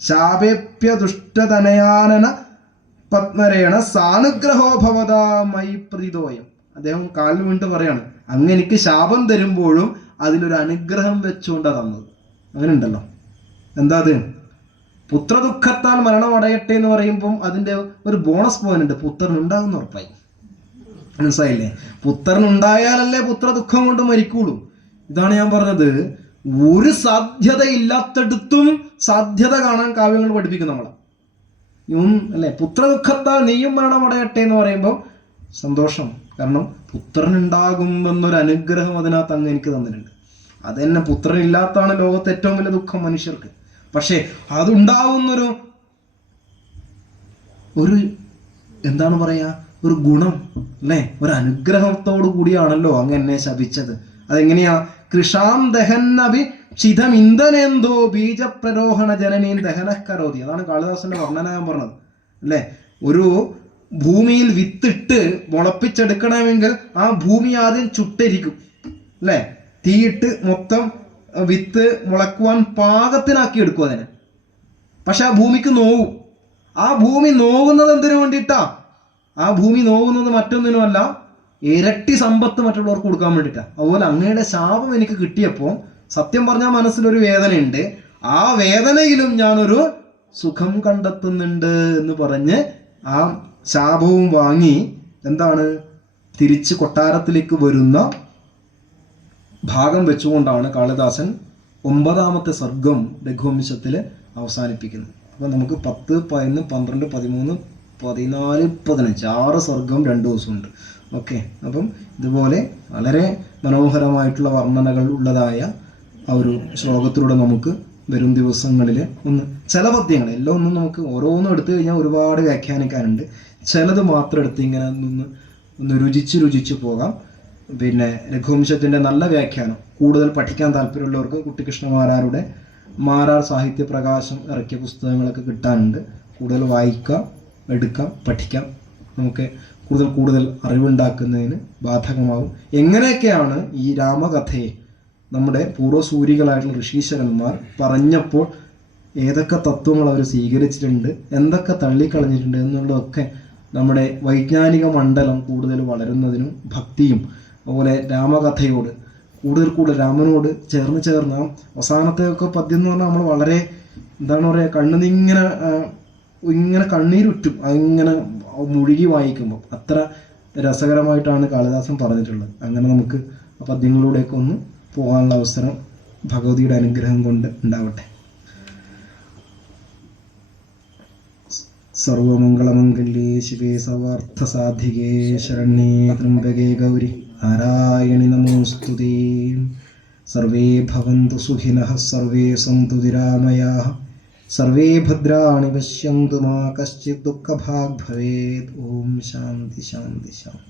ശാപേപ്യ ദുഷ്ടതനയാനന പത്മരേണ സാനുഗ്രഹോ ഭവതാമയി പ്രീതോയം. അദ്ദേഹം കാലിൽ വീണിട്ട് പറയാണ്, അങ്ങ് എനിക്ക് ശാപം തരുമ്പോഴും അതിലൊരു അനുഗ്രഹം വെച്ചുകൊണ്ടാണ് തന്നത്. അങ്ങനെ ഉണ്ടല്ലോ. എന്താ അത്? പുത്രദുഃഖത്താൽ മരണം അടയട്ടെ എന്ന് പറയുമ്പം അതിന്റെ ഒരു ബോണസ് പോയിന്റ് ഉണ്ട്, പുത്രൻ ഉണ്ടാകുന്ന ഉറപ്പായി. മനസ്സിലായില്ലേ? പുത്രൻ ഉണ്ടായാലല്ലേ പുത്രദുഃഖം കൊണ്ട് മരിക്കുള്ളൂ. ഇതാണ് ഞാൻ പറഞ്ഞത്, ഒരു സാധ്യത ഇല്ലാത്തടത്തും സാധ്യത കാണാൻ കാവ്യങ്ങൾ പഠിപ്പിക്കും നമ്മളെ. അല്ലെ, പുത്രദുഃഖത്താൽ നീയും മരണം അടയട്ടെ എന്ന് പറയുമ്പോൾ സന്തോഷം, കാരണം പുത്രൻ ഉണ്ടാകുമെന്നൊരു അനുഗ്രഹം അതിനകത്ത് അങ്ങ് എനിക്ക് തന്നിട്ടുണ്ട്. അത് തന്നെ, പുത്രൻ ഇല്ലാത്തതാണ് ലോകത്തെ ഏറ്റവും വലിയ ദുഃഖം മനുഷ്യർക്ക്. പക്ഷെ അതുണ്ടാവുന്നൊരു എന്താണ് പറയാ, ഒരു ഗുണം, അല്ലെ, ഒരു അനുഗ്രഹത്തോടു കൂടിയാണല്ലോ അങ്ങ് എന്നെ ശപിച്ചത്. അതെങ്ങനെയാ? കൃഷാം ദഹന്നഭി ക്ഷിതം ഇന്ധനേന്തോ ബീജപ്രരോഹണ ജനനീൻ ദഹന കരോതി. അതാണ് കാളിദാസന്റെ വർണ്ണന ഞാൻ പറഞ്ഞത്. അല്ലെ, ഒരു ഭൂമിയിൽ വിത്തിട്ട് മുളപ്പിച്ചെടുക്കണമെങ്കിൽ ആ ഭൂമി ആദ്യം ചുട്ടരിക്കും, അല്ലേ? തീയിട്ട് മൊത്തം വിത്ത് മുളക്കുവാൻ പാകത്തിനാക്കി എടുക്കും അതിനെ. പക്ഷെ ആ ഭൂമിക്ക് നോവും. ആ ഭൂമി നോവുന്നത് എന്തിനു വേണ്ടിയിട്ടാ? ആ ഭൂമി നോവുന്നത് മറ്റൊന്നിനുമല്ല, ഇരട്ടി സമ്പത്ത് മറ്റുള്ളവർക്ക് കൊടുക്കാൻ വേണ്ടിയിട്ടാ. അതുപോലെ അങ്ങയുടെ ശാപം എനിക്ക് കിട്ടിയപ്പോൾ സത്യം പറഞ്ഞാൽ മനസ്സിലൊരു വേദനയുണ്ട്, ആ വേദനയിലും ഞാനൊരു സുഖം കണ്ടെത്തുന്നുണ്ട് എന്ന് പറഞ്ഞ് ആ ശാപവും വാങ്ങി എന്താണ് തിരിച്ച് കൊട്ടാരത്തിലേക്ക് വരുന്ന ഭാഗം വെച്ചുകൊണ്ടാണ് കാളിദാസൻ 9ാമത്തെ സർഗം രഘുവംശത്തിൽ അവസാനിപ്പിക്കുന്നത്. അപ്പോൾ നമുക്ക് 10, 11, 12, 13, 14, 15 6 സർഗം 2 ദിവസമുണ്ട്. ഓക്കെ, അപ്പം ഇതുപോലെ വളരെ മനോഹരമായിട്ടുള്ള വർണ്ണനകൾ ഉള്ളതായ ആ ഒരു ശ്ലോകത്തിലൂടെ നമുക്ക് വരും ദിവസങ്ങളിൽ ചില പദ്യങ്ങൾ എല്ലാം ഒന്നും നമുക്ക് ഓരോന്നും എടുത്തു കഴിഞ്ഞാൽ ഒരുപാട് വ്യാഖ്യാനിക്കാനുണ്ട്. ചിലത് മാത്രം എടുത്ത് ഇങ്ങനെ ഒന്ന് രുചിച്ച് പോകാം. പിന്നെ രഘുവംശത്തിൻ്റെ നല്ല വ്യാഖ്യാനം കൂടുതൽ പഠിക്കാൻ താല്പര്യമുള്ളവർക്ക് കുട്ടിക്കൃഷ്ണമാരാരുടെ മാരാർ സാഹിത്യ പ്രകാശം ഇറക്കിയ പുസ്തകങ്ങളൊക്കെ കിട്ടാനുണ്ട്. കൂടുതൽ വായിക്കാം, എടുക്കാം, പഠിക്കാം. നമുക്ക് കൂടുതൽ അറിവുണ്ടാക്കുന്നതിന് ബാധകമാകും. എങ്ങനെയൊക്കെയാണ് ഈ രാമകഥയെ നമ്മുടെ പൂർവ്വസൂരികളായിട്ടുള്ള ഋഷീശ്വരന്മാർ പറഞ്ഞപ്പോൾ ഏതൊക്കെ തത്വങ്ങൾ അവർ സ്വീകരിച്ചിട്ടുണ്ട്, എന്തൊക്കെ തള്ളിക്കളഞ്ഞിട്ടുണ്ട് എന്നുള്ളതൊക്കെ നമ്മുടെ വൈജ്ഞാനിക മണ്ഡലം കൂടുതൽ വളരുന്നതിനും ഭക്തിയും അതുപോലെ രാമകഥയോട് കൂടുതൽ രാമനോട് ചേർന്ന് അവസാനത്തെ ഒക്കെ പദ്യം എന്ന് പറഞ്ഞാൽ നമ്മൾ വളരെ എന്താണ് പറയുക, ഇങ്ങനെ കണ്ണീരുറ്റും അങ്ങനെ മുഴുകി വായിക്കുമ്പോൾ. അത്ര രസകരമായിട്ടാണ് കാളിദാസൻ പറഞ്ഞിട്ടുള്ളത്. അങ്ങനെ നമുക്ക് ആ പദ്യങ്ങളിലൂടെയൊക്കെ ഒന്ന് പോകാനുള്ള അവസരം ഭഗവതിയുടെ അനുഗ്രഹം കൊണ്ട് ഉണ്ടാവട്ടെ. സർവമംഗളമംഗല്യേ ശിവേ സർവാർത്ഥസാധികേ ശരണ്യേ ത്രംബകേ ഗൗരി നാരായണി നമോസ്തുതേ. സർവേ ഭവന്തു സുഖിനഃ സർവേ സന്തു നിരാമയാഃ സർവേ ഭദ്രാണി പശ്യന്തു മാ കശ്ചിത് ദുഃഖഭാഗ് ഭവേത്. ഓം ശാന്തി ശാന്തി ശാന്തി.